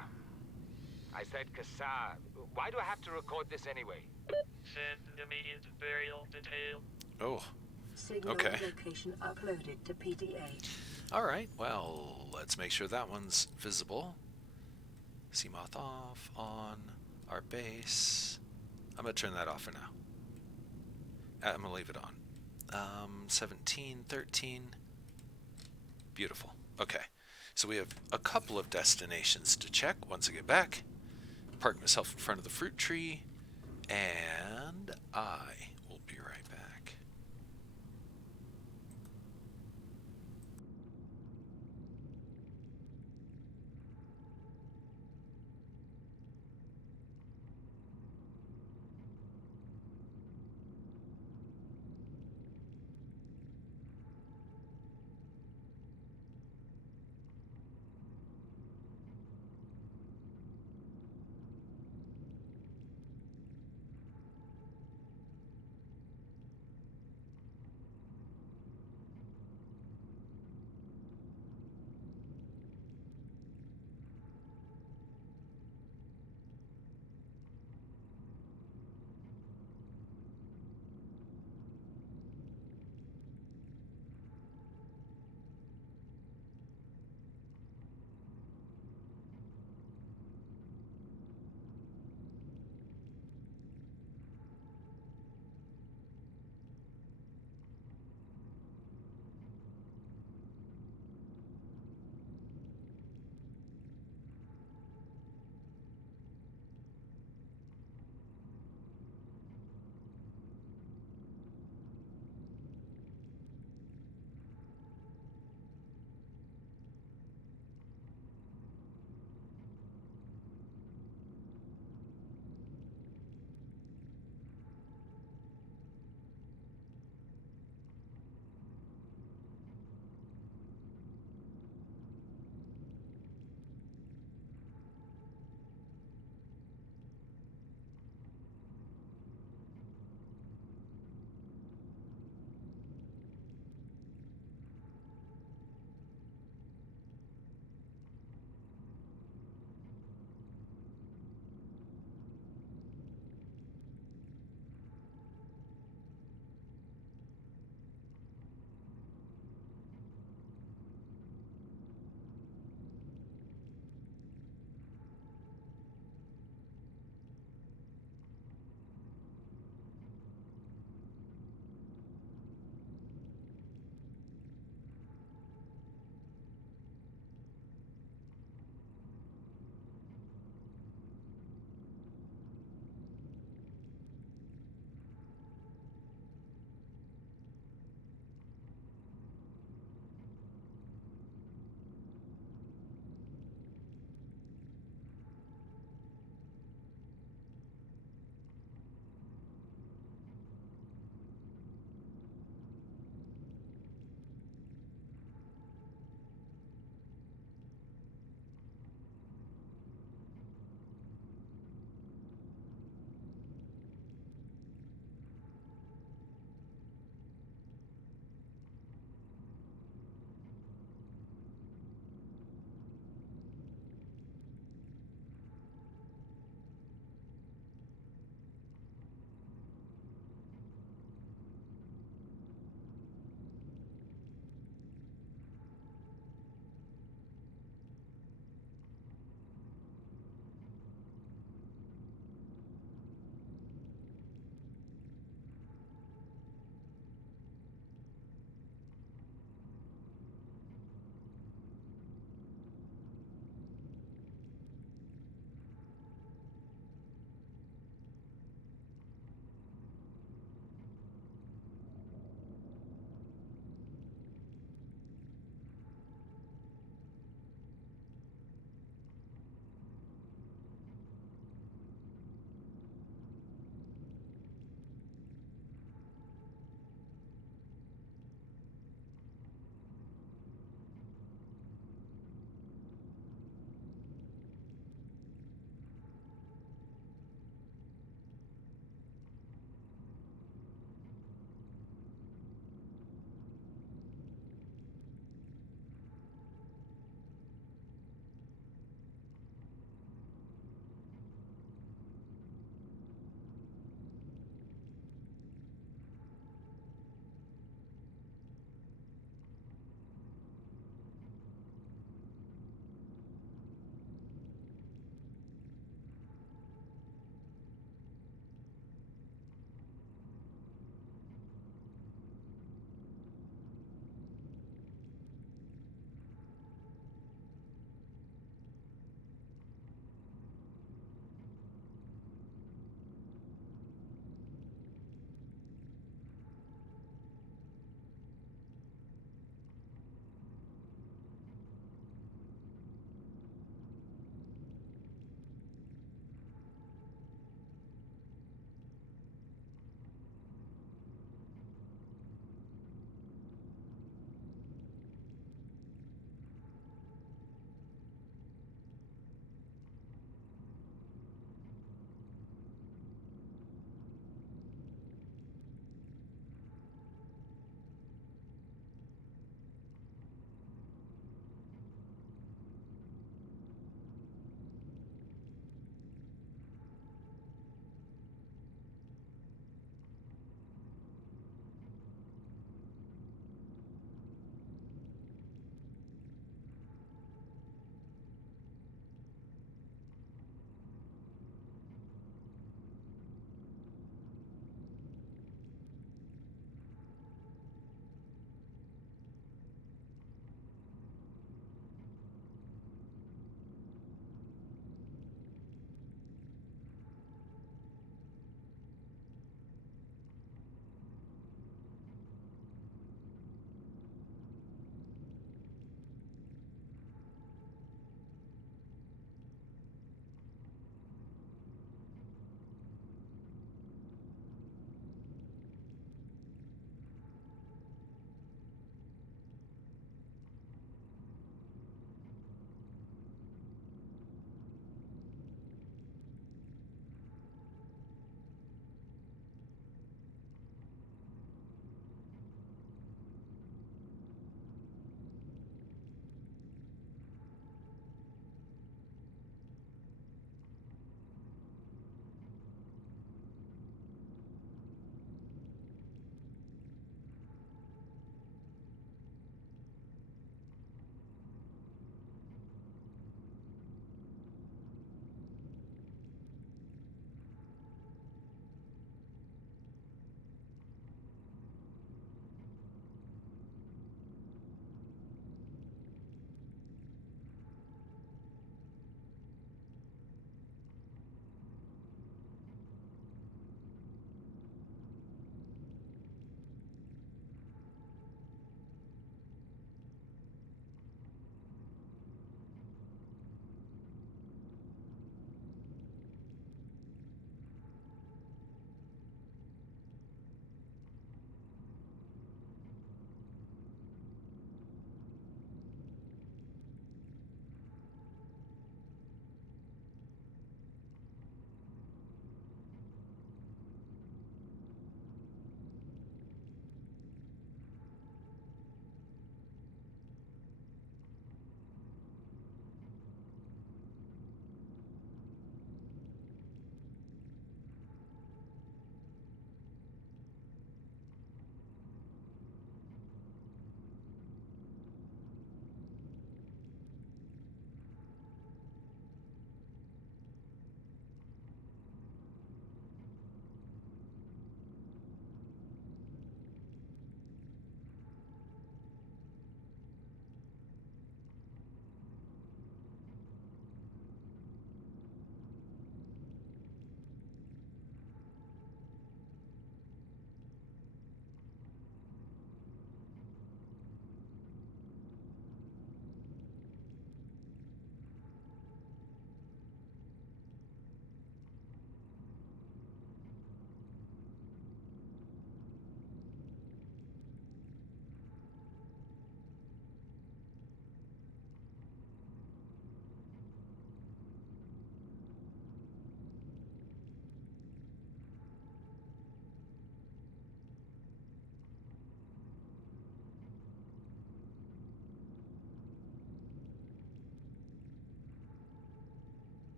I said Kasa. Why do I have to record this anyway? Send immediate burial detail. Oh, Signal okay. location uploaded to PDA. All right. Well, let's make sure that one's visible. Seamoth off, on, our base. I'm going to turn that off for now. I'm going to leave it on. 17, 13. Beautiful. Okay. So we have a couple of destinations to check once I get back. Park myself in front of the fruit tree. And I will be right back.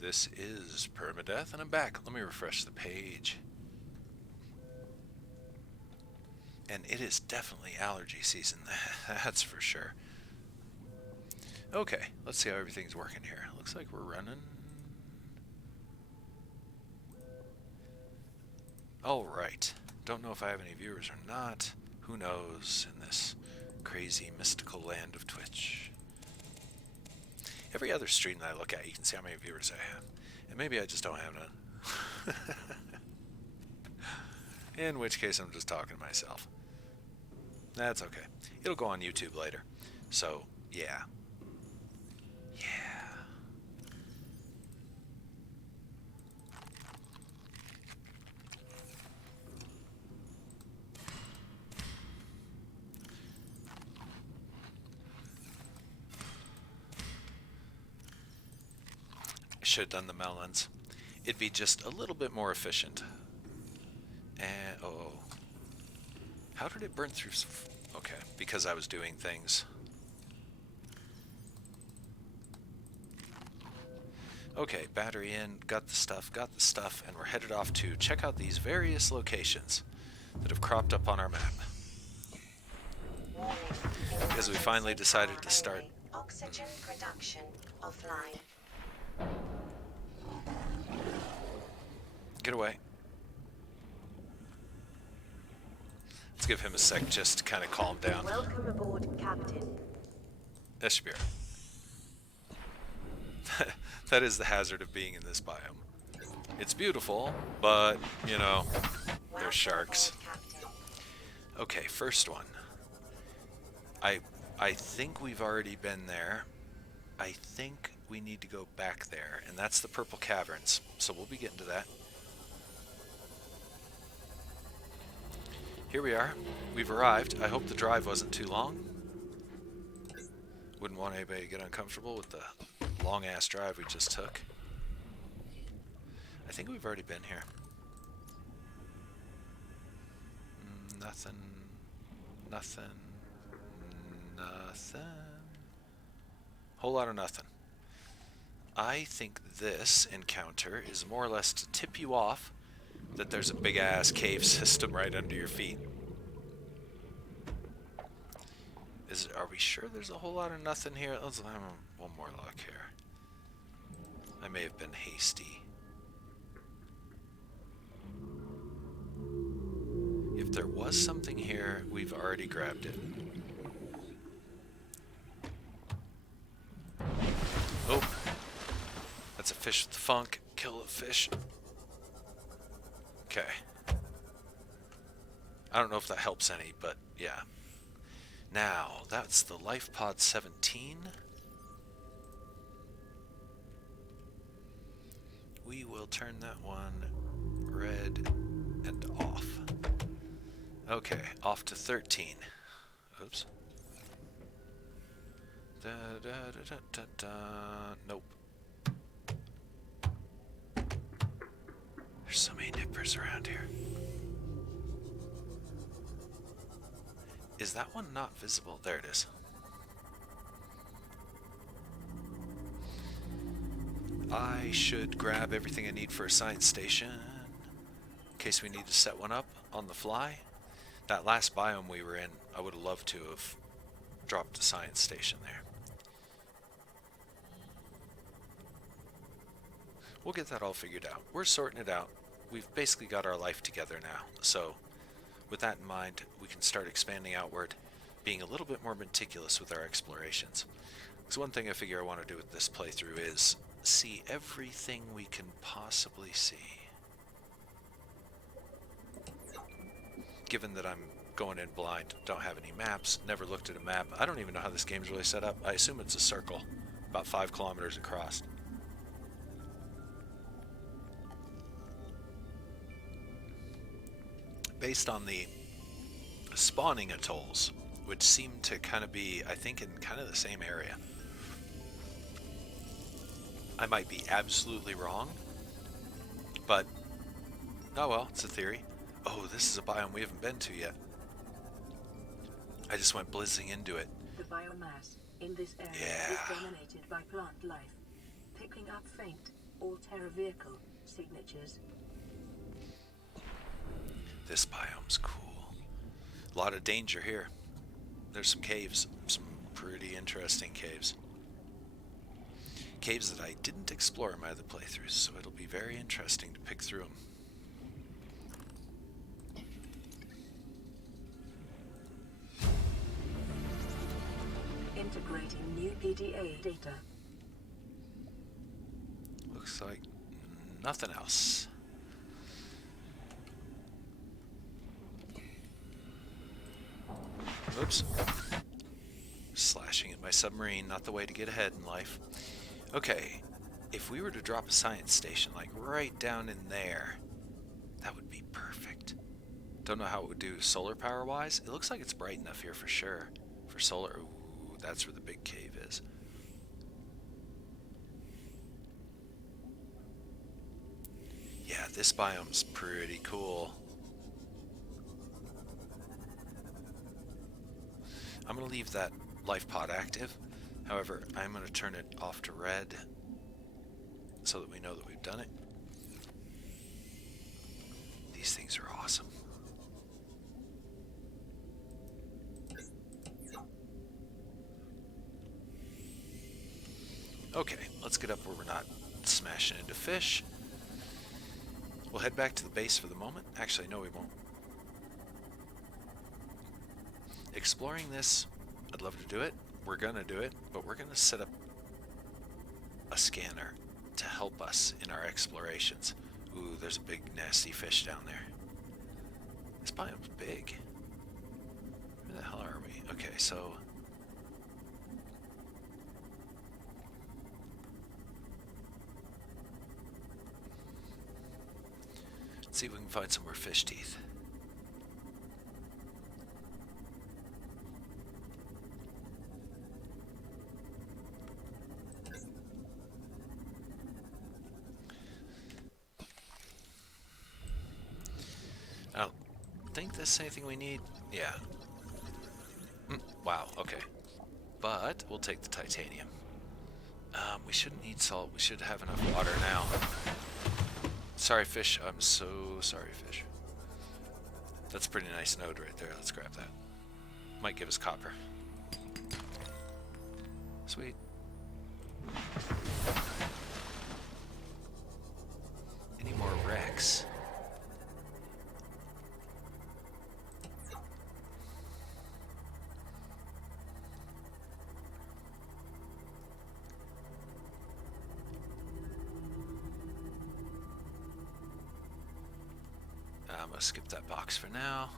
This is permadeath, and I'm back. Let me refresh the page. And it is definitely allergy season, that's for sure. Okay, let's see how everything's working here. Looks like we're running. Alright. Don't know if I have any viewers or not. Who knows in this crazy mystical land of Twitch. Every other stream that I look at, you can see how many viewers I have. And maybe I just don't have none. In which case I'm just talking to myself. That's okay. It'll go on YouTube later. So, yeah. Yeah. I should have done the melons. It'd be just a little bit more efficient. And, oh. How did it burn through? Okay, because I was doing things. Okay, battery in, got the stuff, and we're headed off to check out these various locations that have cropped up on our map. Because we finally decided to start. Oxygen production offline. Get away. Let's give him a sec just to kind of calm down. Welcome aboard, Captain. That should be right. That is the hazard of being in this biome. It's beautiful, but, you know, there's sharks. Okay, first one. I think we've already been there. I think we need to go back there, and that's the purple caverns. So we'll be getting to that. Here we are. We've arrived. I hope the drive wasn't too long. Wouldn't want anybody to get uncomfortable with the long-ass drive we just took. I think we've already been here. Nothing. Nothing. Nothing. Whole lot of nothing. I think this encounter is more or less to tip you off that there's a big-ass cave system right under your feet. Are we sure there's a whole lot of nothing here? Let's have one more look here. I may have been hasty. If there was something here, we've already grabbed it. Oh, that's a fish with the funk. Kill the fish. Okay. I don't know if that helps any, but yeah. Now, that's the Life Pod 17. We will turn that one red and off. Okay, off to 13. Oops. Da, da, da, da, da, da. Nope. There's so many nippers around here. Is that one not visible? There it is. I should grab everything I need for a science station in case we need to set one up on the fly. That last biome we were in, I would have loved to have dropped a science station there. We'll get that all figured out. We're sorting it out. We've basically got our life together now, so with that in mind, we can start expanding outward, being a little bit more meticulous with our explorations. Because one thing I figure I want to do with this playthrough is see everything we can possibly see. Given that I'm going in blind, don't have any maps, never looked at a map, I don't even know how this game's really set up. I assume it's a circle, about 5 kilometers across. Based on the spawning atolls, which seem to kind of be, I think, in kind of the same area. I might be absolutely wrong, but oh well, it's a theory. Oh, this is a biome we haven't been to yet. I just went blizzing into it. The biomass in this area is dominated by plant life, picking up faint, All Terra vehicle signatures. This biome's cool. A lot of danger here. There's some caves, some pretty interesting caves. Caves that I didn't explore in my other playthroughs, so it'll be very interesting to pick through them. Integrating new PDA data. Looks like nothing else. Oops. Slashing at my submarine, not the way to get ahead in life. Okay, if we were to drop a science station, like right down in there, that would be perfect. Don't know how it would do solar power wise. It looks like it's bright enough here for sure. For solar, ooh, that's where the big cave is. Yeah, this biome's pretty cool. I'm going to leave that life pod active. However, I'm going to turn it off to red so that we know that we've done it. These things are awesome. Okay, let's get up where we're not smashing into fish. We'll head back to the base for the moment. Actually, no, we won't. Exploring this, I'd love to do it. We're gonna do it, but we're gonna set up a scanner to help us in our explorations. Ooh, there's a big nasty fish down there. This biome's big. Where the hell are we? Okay, so let's see if we can find some more fish teeth. I don't think that's anything we need. Yeah. Wow, okay. But we'll take the titanium. We shouldn't need salt. We should have enough water now. Sorry, fish. I'm so sorry, fish. That's a pretty nice node right there. Let's grab that. Might give us copper. Sweet. Any more wrecks? I'm gonna skip that box for now.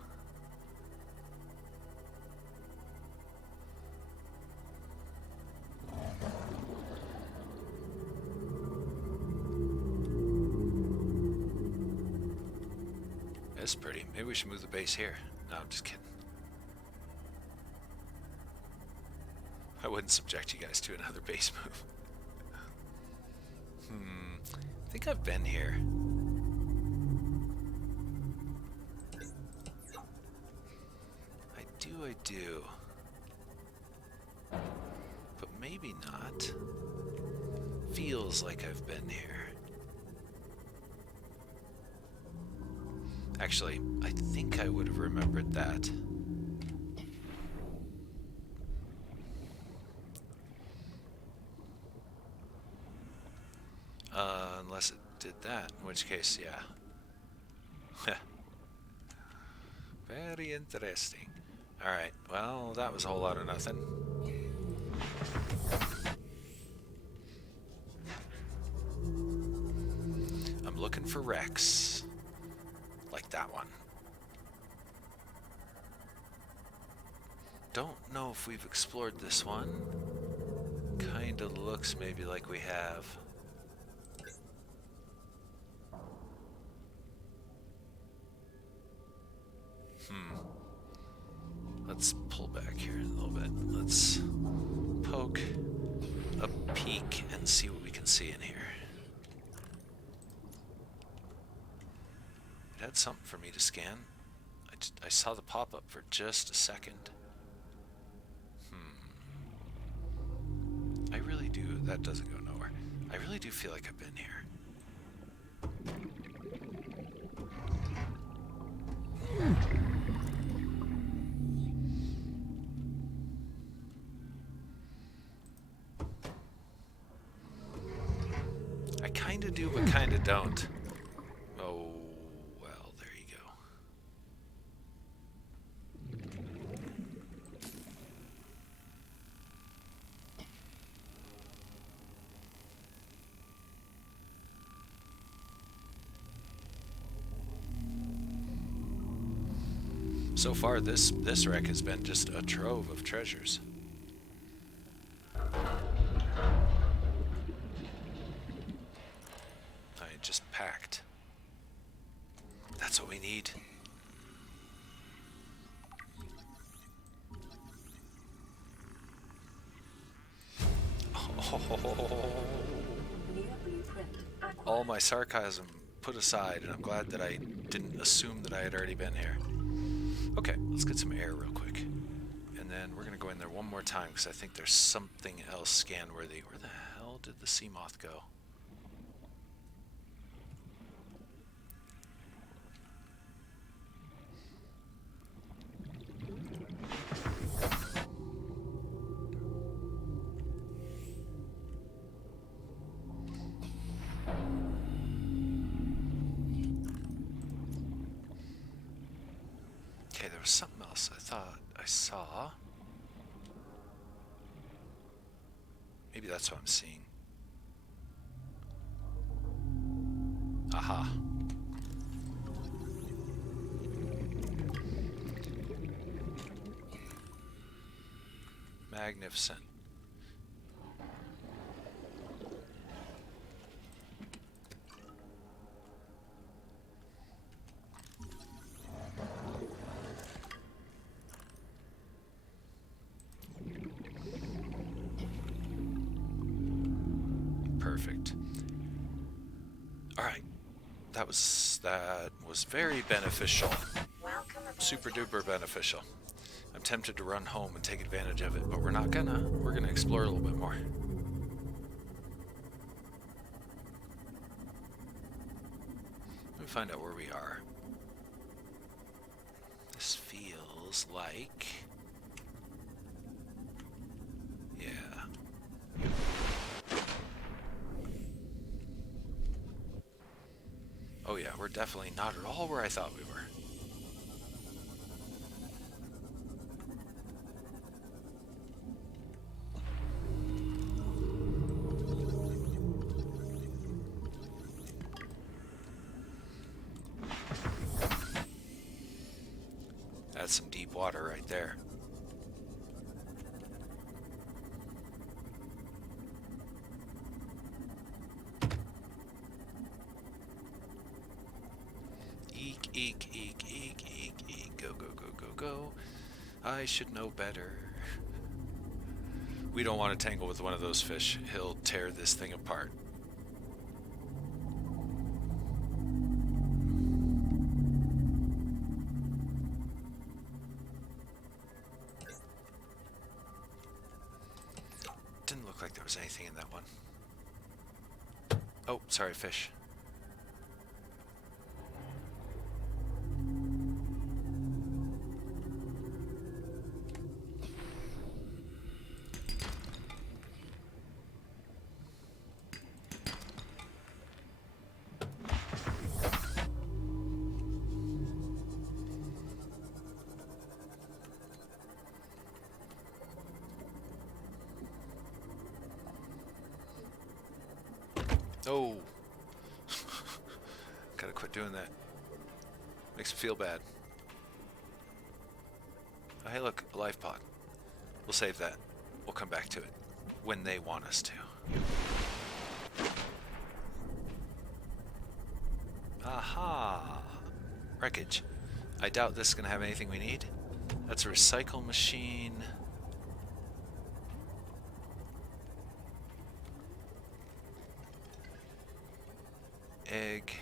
That's pretty. Maybe we should move the base here. No, I'm just kidding. I wouldn't subject you guys to another base move. I think I've been here. I do. But maybe not. Feels like I've been here. Actually, I think I would have remembered that. Unless it did that, in which case, yeah. Very interesting. Alright, well, that was a whole lot of nothing. I'm looking for wrecks. Like that one. Don't know if we've explored this one. Kinda looks maybe like we have. Let's pull back here a little bit. Let's poke a peek and see what we can see in here. It had something for me to scan. I saw the pop-up for just a second. I really do. That doesn't go nowhere. I really do feel like I've been here. kind of don't. Oh, well, there you go. So far, this wreck has been just a trove of treasures. I just packed. That's what we need. Oh, Near blueprint acquired. all my sarcasm put aside, and I'm glad that I didn't assume that I had already been here. Okay, let's get some air real quick. And then we're going to go in there one more time because I think there's something else scan-worthy. Where the hell did the sea moth go? Okay, there was something else I thought I saw. Maybe that's what I'm seeing. Aha. Magnificent. Perfect. All right. That was very beneficial. Welcome aboard, Super Captain. duper beneficial. I'm tempted to run home and take advantage of it, but we're not gonna. We're gonna explore a little bit more. Let me find out where we are. This feels like... Yeah. Oh yeah, we're definitely not at all where I thought we were. That's some deep water right there. Eek, eek, eek, eek, eek, eek. Go, go, go, go, go. I should know better. We don't want to tangle with one of those fish. He'll tear this thing apart. Didn't look like there was anything in that one. Oh, sorry, fish. Oh. Gotta quit doing that. Makes me feel bad. Oh, hey look, a life pod. We'll save that. We'll come back to it when they want us to. Aha! Wreckage. I doubt this is gonna have anything we need. That's a recycle machine. Egg.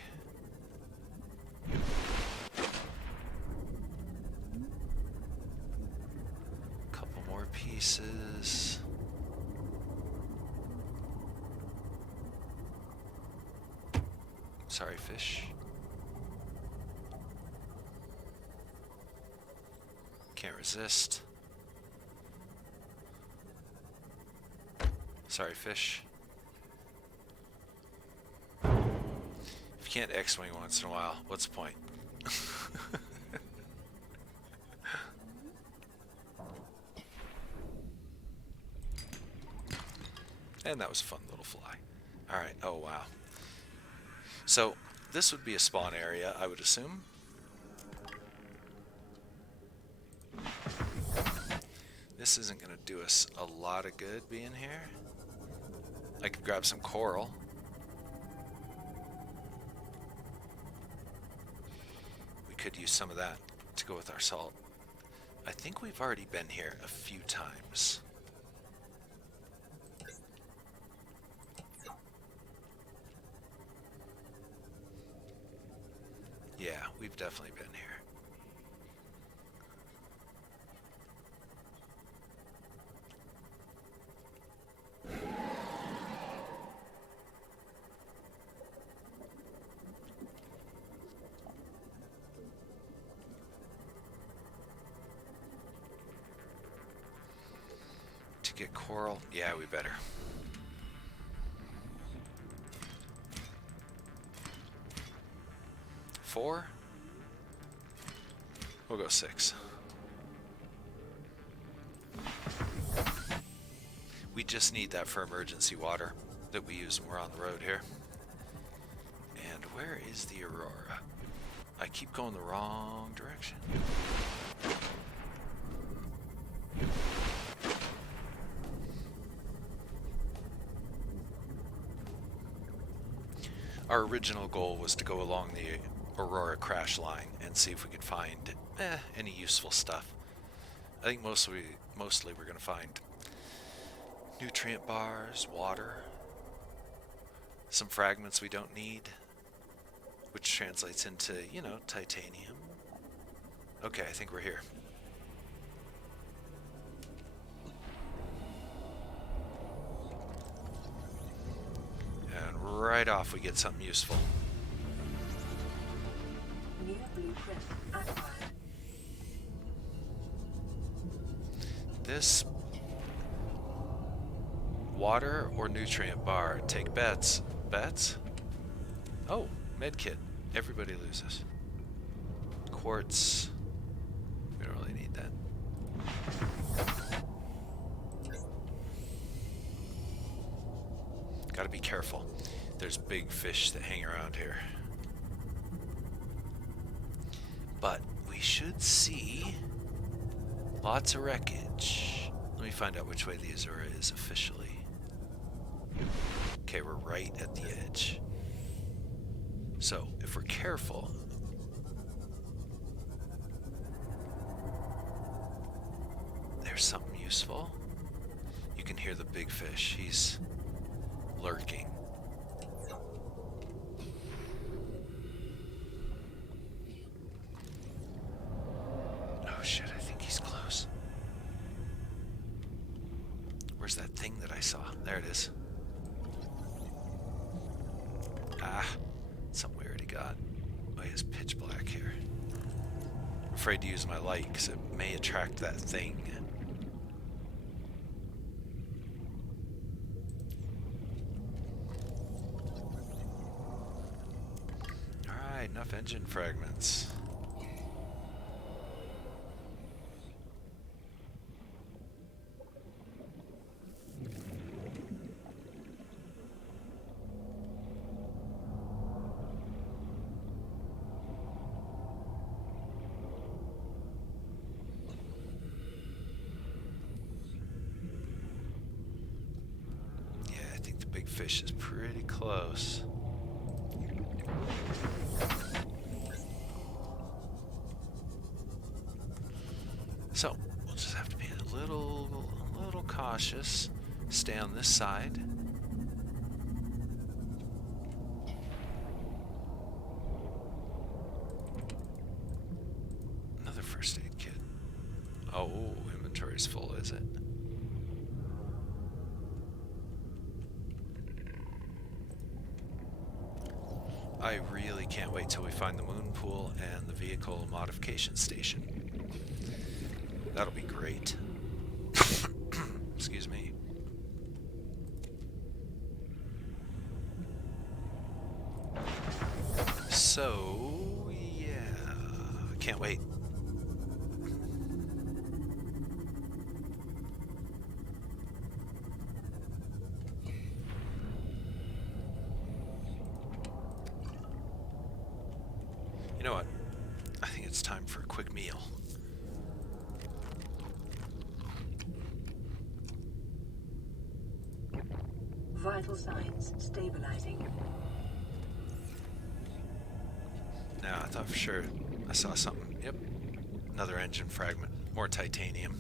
Couple more pieces. Sorry, fish. Can't resist. Sorry, fish. you can't X-wing once in a while, what's the point? And that was a fun little fly. Alright, oh wow. So, this would be a spawn area, I would assume. This isn't going to do us a lot of good being here. I could grab some coral. We could use some of that to go with our salt. I think we've already been here a few times. Yeah, we've definitely been here. To get coral? Yeah, we better. Four? We'll go 6. We just need that for emergency water that we use when we're on the road here. And where is the Aurora? I keep going the wrong direction. Our original goal was to go along the Aurora crash line and see if we could find any useful stuff. I think mostly we're going to find nutrient bars, water, some fragments we don't need, which translates into, you know, titanium. Okay, I think we're here. And right off we get something useful. New blueprint acquired. This water or nutrient bar, take bets. Bets? Oh, medkit. Everybody loses. Quartz. We don't really need that. Gotta be careful. There's big fish that hang around here. But we should see lots of wreckage. Let me find out which way the Azura is officially. Okay, we're right at the edge. So, if we're careful, there's something useful. You can hear the big fish. He's lurking. Oh shit, I think he's close. Where's that thing that I saw? There it is. Ah, something we already got. Oh, it's pitch black here. I'm afraid to use my light because it may attract that thing. Alright, enough engine fragments. Fish is pretty close. So we'll just have to be a little cautious. Stay on this side. Another first aid kit. Oh, inventory's full, is it? I really can't wait till we find the moon pool and the vehicle modification station. That'll be great. Excuse me. So, yeah, can't wait. You know what? I think it's time for a quick meal. Vital signs stabilizing. Now, I thought for sure I saw something. Yep, another engine fragment. More titanium.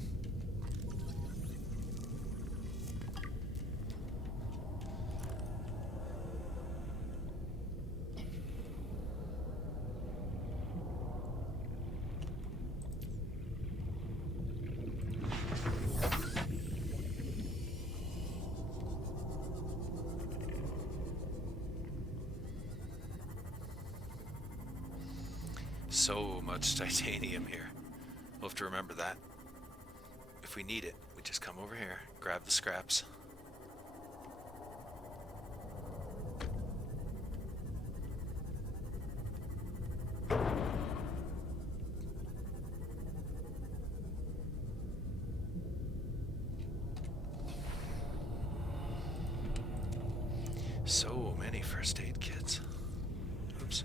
So much titanium here. We'll have to remember that. If we need it, we just come over here, grab the scraps. So many first aid kits. Oops.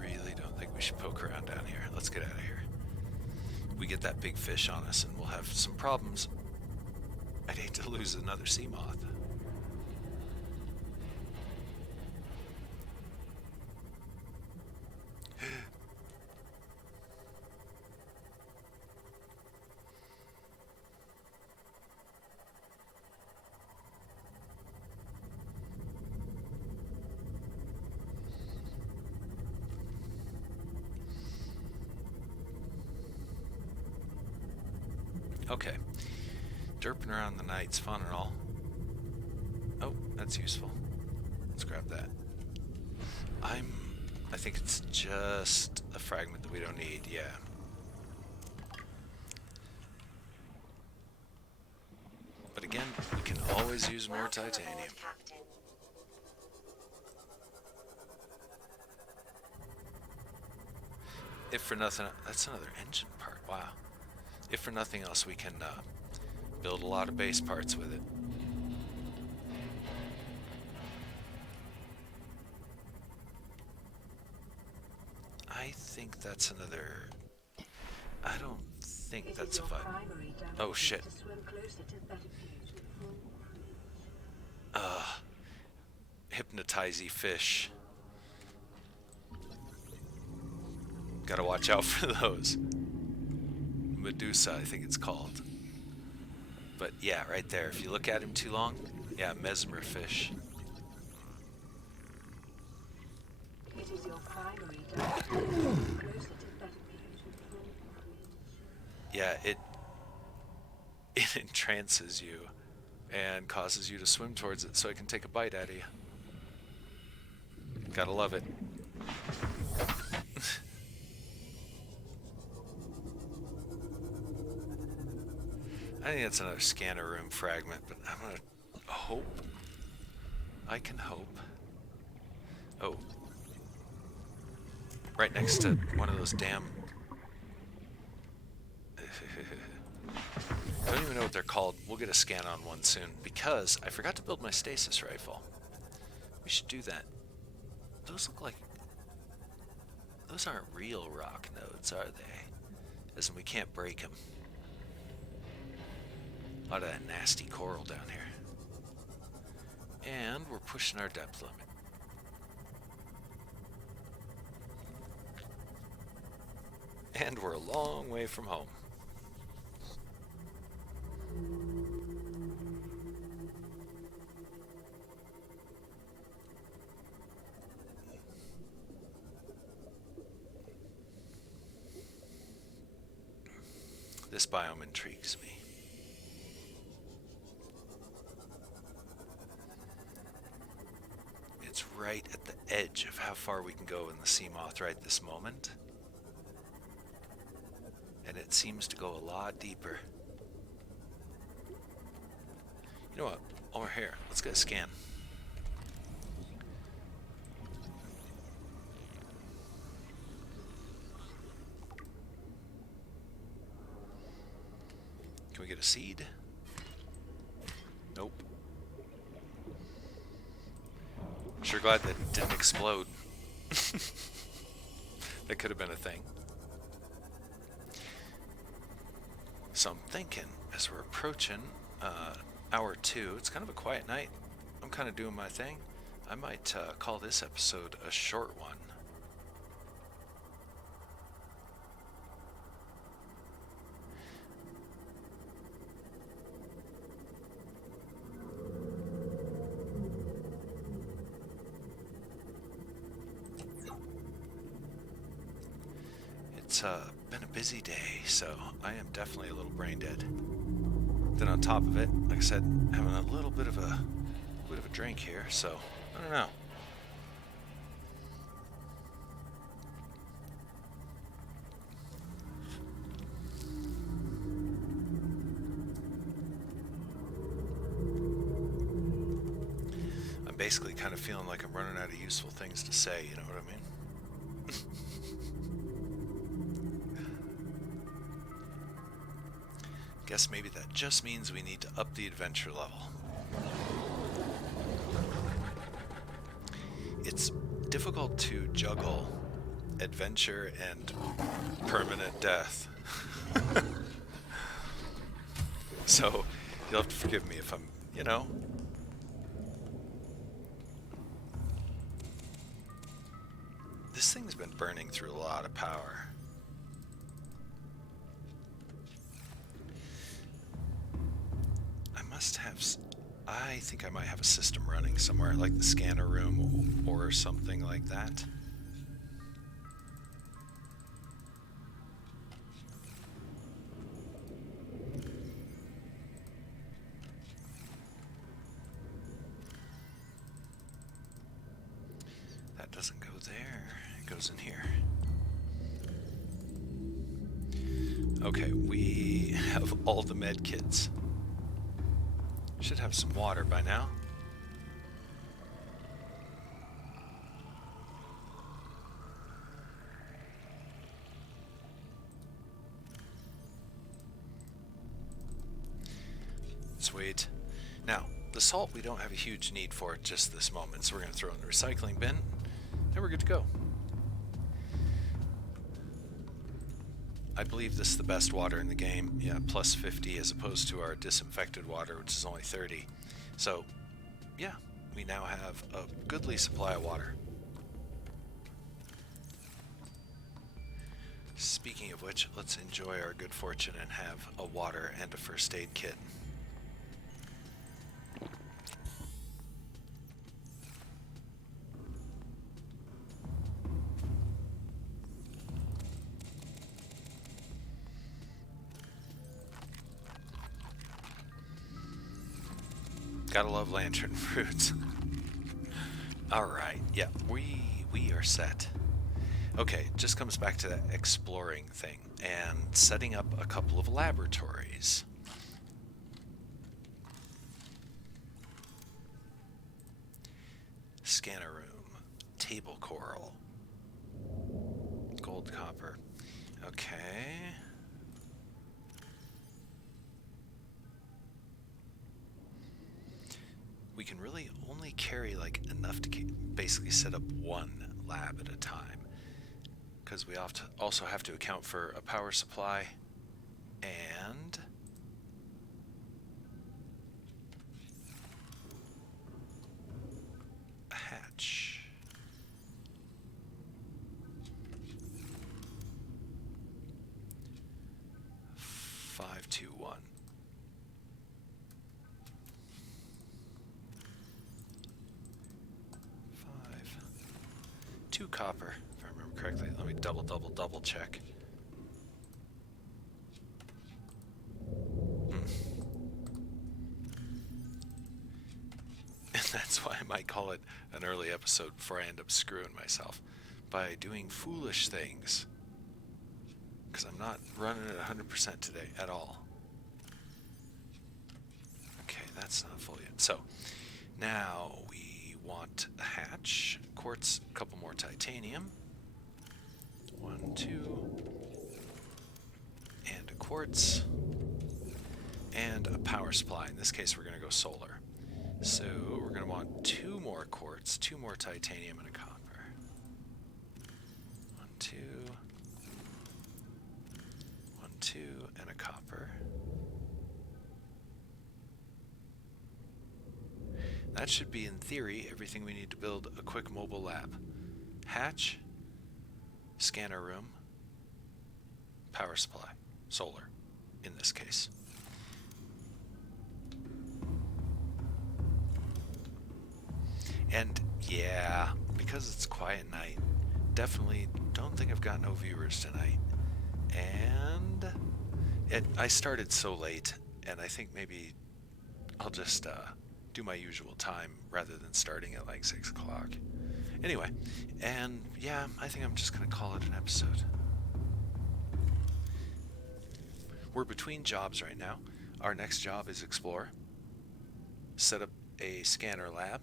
Really don't think we should poke around down here. Let's get out of here. We get that big fish on us and we'll have some problems. I'd hate to lose another sea moth. Okay. Derping around the night's fun and all. Oh, that's useful. Let's grab that. I think it's just a fragment that we don't need, yeah. But again, we can always use more Welcome titanium. aboard, Captain. If for nothing, that's another engine part, wow. If for nothing else, we can build a lot of base parts with it. I think that's another... I don't think that's a vibe. Oh shit. Hypnotizy fish. Gotta watch out for those. Medusa, I think it's called. But yeah, right there. If you look at him too long, yeah, mesmer fish. It is your primary target. Closer to better beautiful. Yeah, it entrances you and causes you to swim towards it so it can take a bite out of you. Gotta love it. I think that's another scanner room fragment, but I'm gonna hope. I can hope. Oh. Right next to one of those damn... Don't even know what they're called. We'll get a scan on one soon, because I forgot to build my stasis rifle. We should do that. Those look like... Those aren't real rock nodes, are they? As in, we can't break them. A lot of that nasty coral down here. And we're pushing our depth limit. And we're a long way from home. This biome intrigues me. It's right at the edge of how far we can go in the sea moth right this moment. And it seems to go a lot deeper. You know what? Over here, let's get a scan. Can we get a seed? Nope. Sure glad that it didn't explode. That could have been a thing. So I'm thinking, as we're approaching hour 2, it's kind of a quiet night. I'm kind of doing my thing. I might call this episode a short one. It's been a busy day, so I am definitely a little brain dead. Then on top of it, like I said, having a little bit of a drink here, so I don't know. I'm basically kind of feeling like I'm running out of useful things to say, you know what I mean? Guess maybe that just means we need to up the adventure level. It's difficult to juggle adventure and permanent death. So you'll have to forgive me if I'm, you know. This thing's been burning through a lot of power. I think I might have a system running somewhere, like the scanner room or something like that. That doesn't go there, it goes in here. Okay, we have all the med kits. Should have some water by now. Sweet. Now, the salt we don't have a huge need for just this moment, so we're going to throw it in the recycling bin, and we're good to go. I believe this is the best water in the game. Yeah, plus 50 as opposed to our disinfected water, which is only 30. So, yeah, we now have a goodly supply of water. Speaking of which, let's enjoy our good fortune and have a water and a first aid kit. Gotta love lantern fruits. Alright, yeah, we are set. Okay, just comes back to that exploring thing and setting up a couple of laboratories. Scanner room, table coral, gold copper. Okay. We can really only carry like enough to basically set up one lab at a time, because we also have to account for a power supply and a hatch. Five, two, one. 2 copper, if I remember correctly. Let me double check. That's why I might call it an early episode before I end up screwing myself by doing foolish things. Because I'm not running at 100% today at all. Okay, that's not full yet. So, now we want a hatch, quartz, a couple more titanium. 1, 2, and a quartz, and a power supply. In this case, we're going to go solar. So we're going to want 2 more quartz, 2 more titanium, and a copper. 1, 2, 1, 2, and a copper. That should be, in theory, everything we need to build a quick mobile lab. Hatch, scanner room, power supply, solar, in this case. And yeah, because it's quiet night, definitely don't think I've got no viewers tonight. And I started so late, and I think maybe I'll just do my usual time rather than starting at like 6 o'clock. Anyway, and yeah, I think I'm just going to call it an episode. We're between jobs right now. Our next job is explore, set up a scanner lab.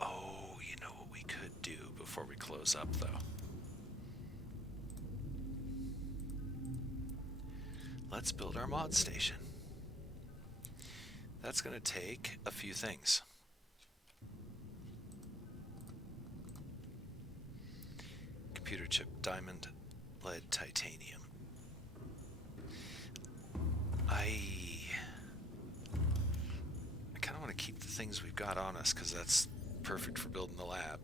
Oh, you know what we could do before we close up, though? Let's build our mod station. That's going to take a few things. Computer chip, diamond, lead, titanium. I kind of want to keep the things we've got on us because that's perfect for building the lab.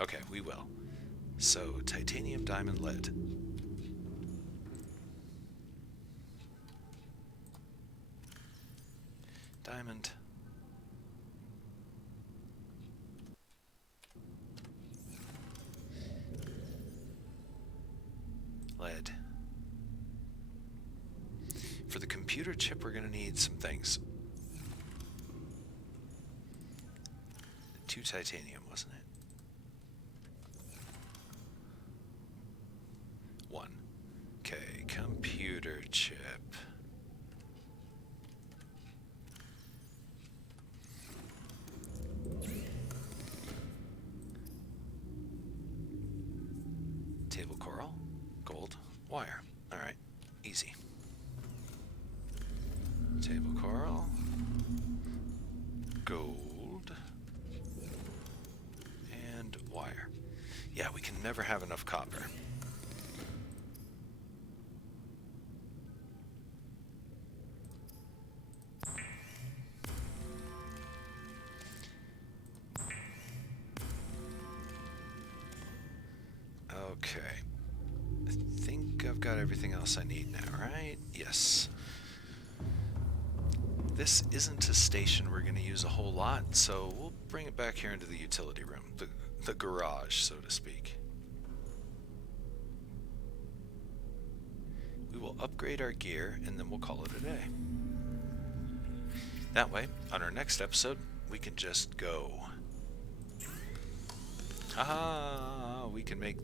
Okay, we will. So, titanium, diamond, lead. Diamond. Lead. For the computer chip, we're going to need some things. 2 titanium, wasn't it? 1. Okay, computer chip. Table coral, gold, wire. Alright, easy. Table coral, gold, and wire. Yeah, we can never have enough copper. Okay. I think I've got everything else I need now, right? Yes. This isn't a station we're going to use a whole lot, so we'll bring it back here into the utility room, the garage, so to speak. We will upgrade our gear, and then we'll call it a day. That way, on our next episode, we can just go. We can make...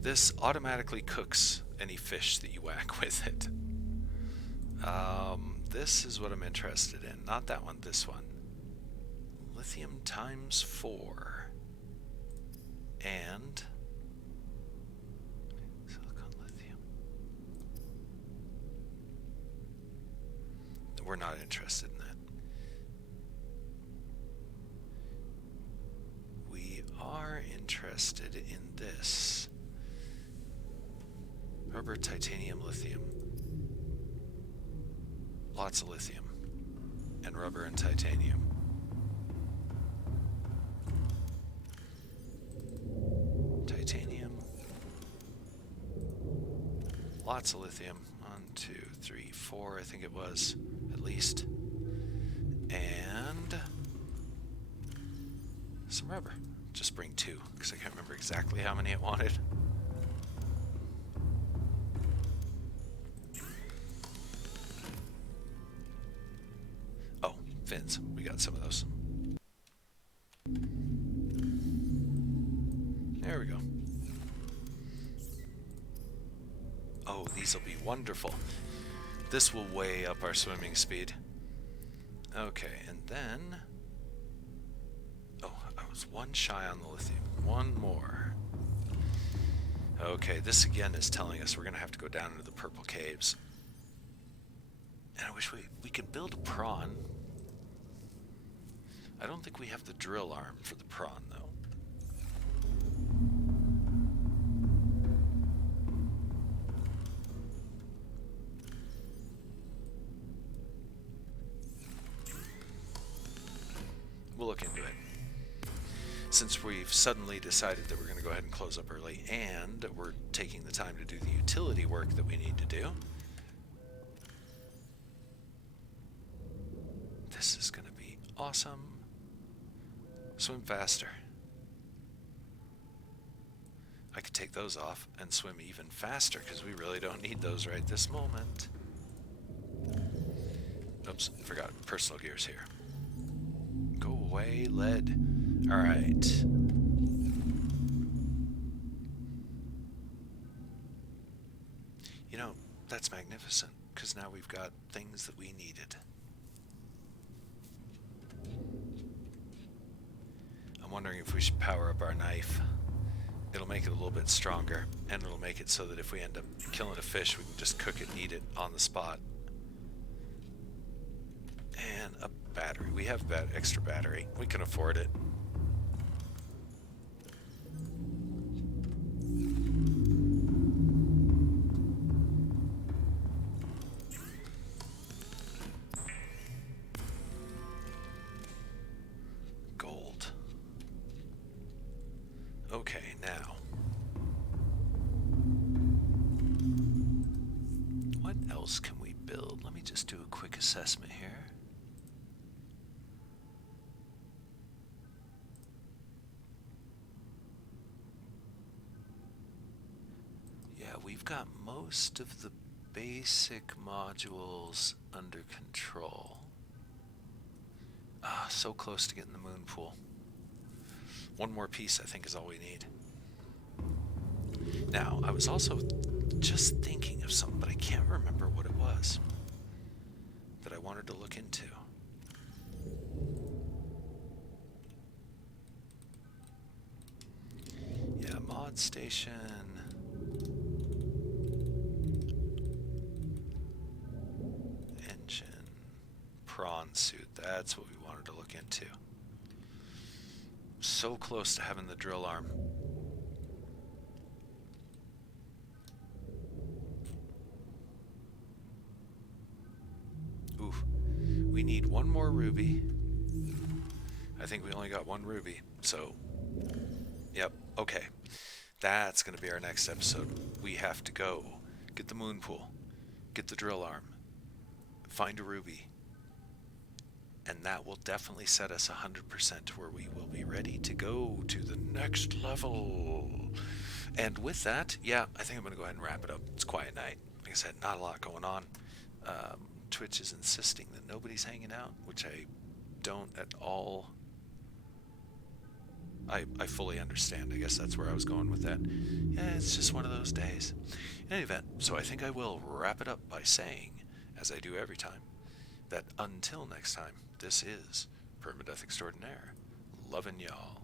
This automatically cooks any fish that you whack with it. This is what I'm interested in. Not that one, this one. Lithium times 4. And... silicon lithium. We're not interested in that. We are interested in this. Rubber, titanium, lithium. Lots of lithium. And rubber and titanium. Titanium. Lots of lithium. 1, 2, 3, 4, I think it was, at least. And some rubber. Just bring 2, because I can't remember exactly how many it wanted. fins. We got some of those. There we go. Oh, these will be wonderful. This will way up our swimming speed. Okay, and then... Oh, I was one shy on the lithium. One more. Okay, this again is telling us we're going to have to go down into the purple caves. And I wish we could build a prawn. I don't think we have the drill arm for the prawn, though. We'll look into it. Since we've suddenly decided that we're going to go ahead and close up early, and we're taking the time to do the utility work that we need to do, this is going to be awesome. Swim faster. I could take those off and swim even faster because we really don't need those right this moment. Oops, forgot personal gears here. Go away, lead. All right. You know, that's magnificent because now we've got things that we needed. I'm wondering if we should power up our knife. It'll make it a little bit stronger, and it'll make it so that if we end up killing a fish, we can just cook it and eat it on the spot. And a battery. We have extra battery. We can afford it. Gold. Okay, now. What else can we build? Let me just do a quick assessment here. We've got most of the basic modules under control. Ah, so close to getting the moon pool. One more piece, I think, is all we need. Now, I was also just thinking of something, but I can't remember what it was that I wanted to look into. Yeah, mod station... prawn suit, that's what we wanted to look into. So close to having the drill arm. Oof. We need one more ruby. I think we only got one ruby, so... Yep, okay. That's going to be our next episode. We have to go get the moon pool, get the drill arm, find a ruby, and that will definitely set us 100% to where we will be ready to go to the next level. And with that, yeah, I think I'm going to go ahead and wrap it up. It's quiet night. Like I said, not a lot going on. Twitch is insisting that nobody's hanging out, which I don't at all. I fully understand. I guess that's where I was going with that. Yeah, it's just one of those days. In any event, so I think I will wrap it up by saying, as I do every time, that until next time, this is Permadeath Extraordinaire. Loving y'all.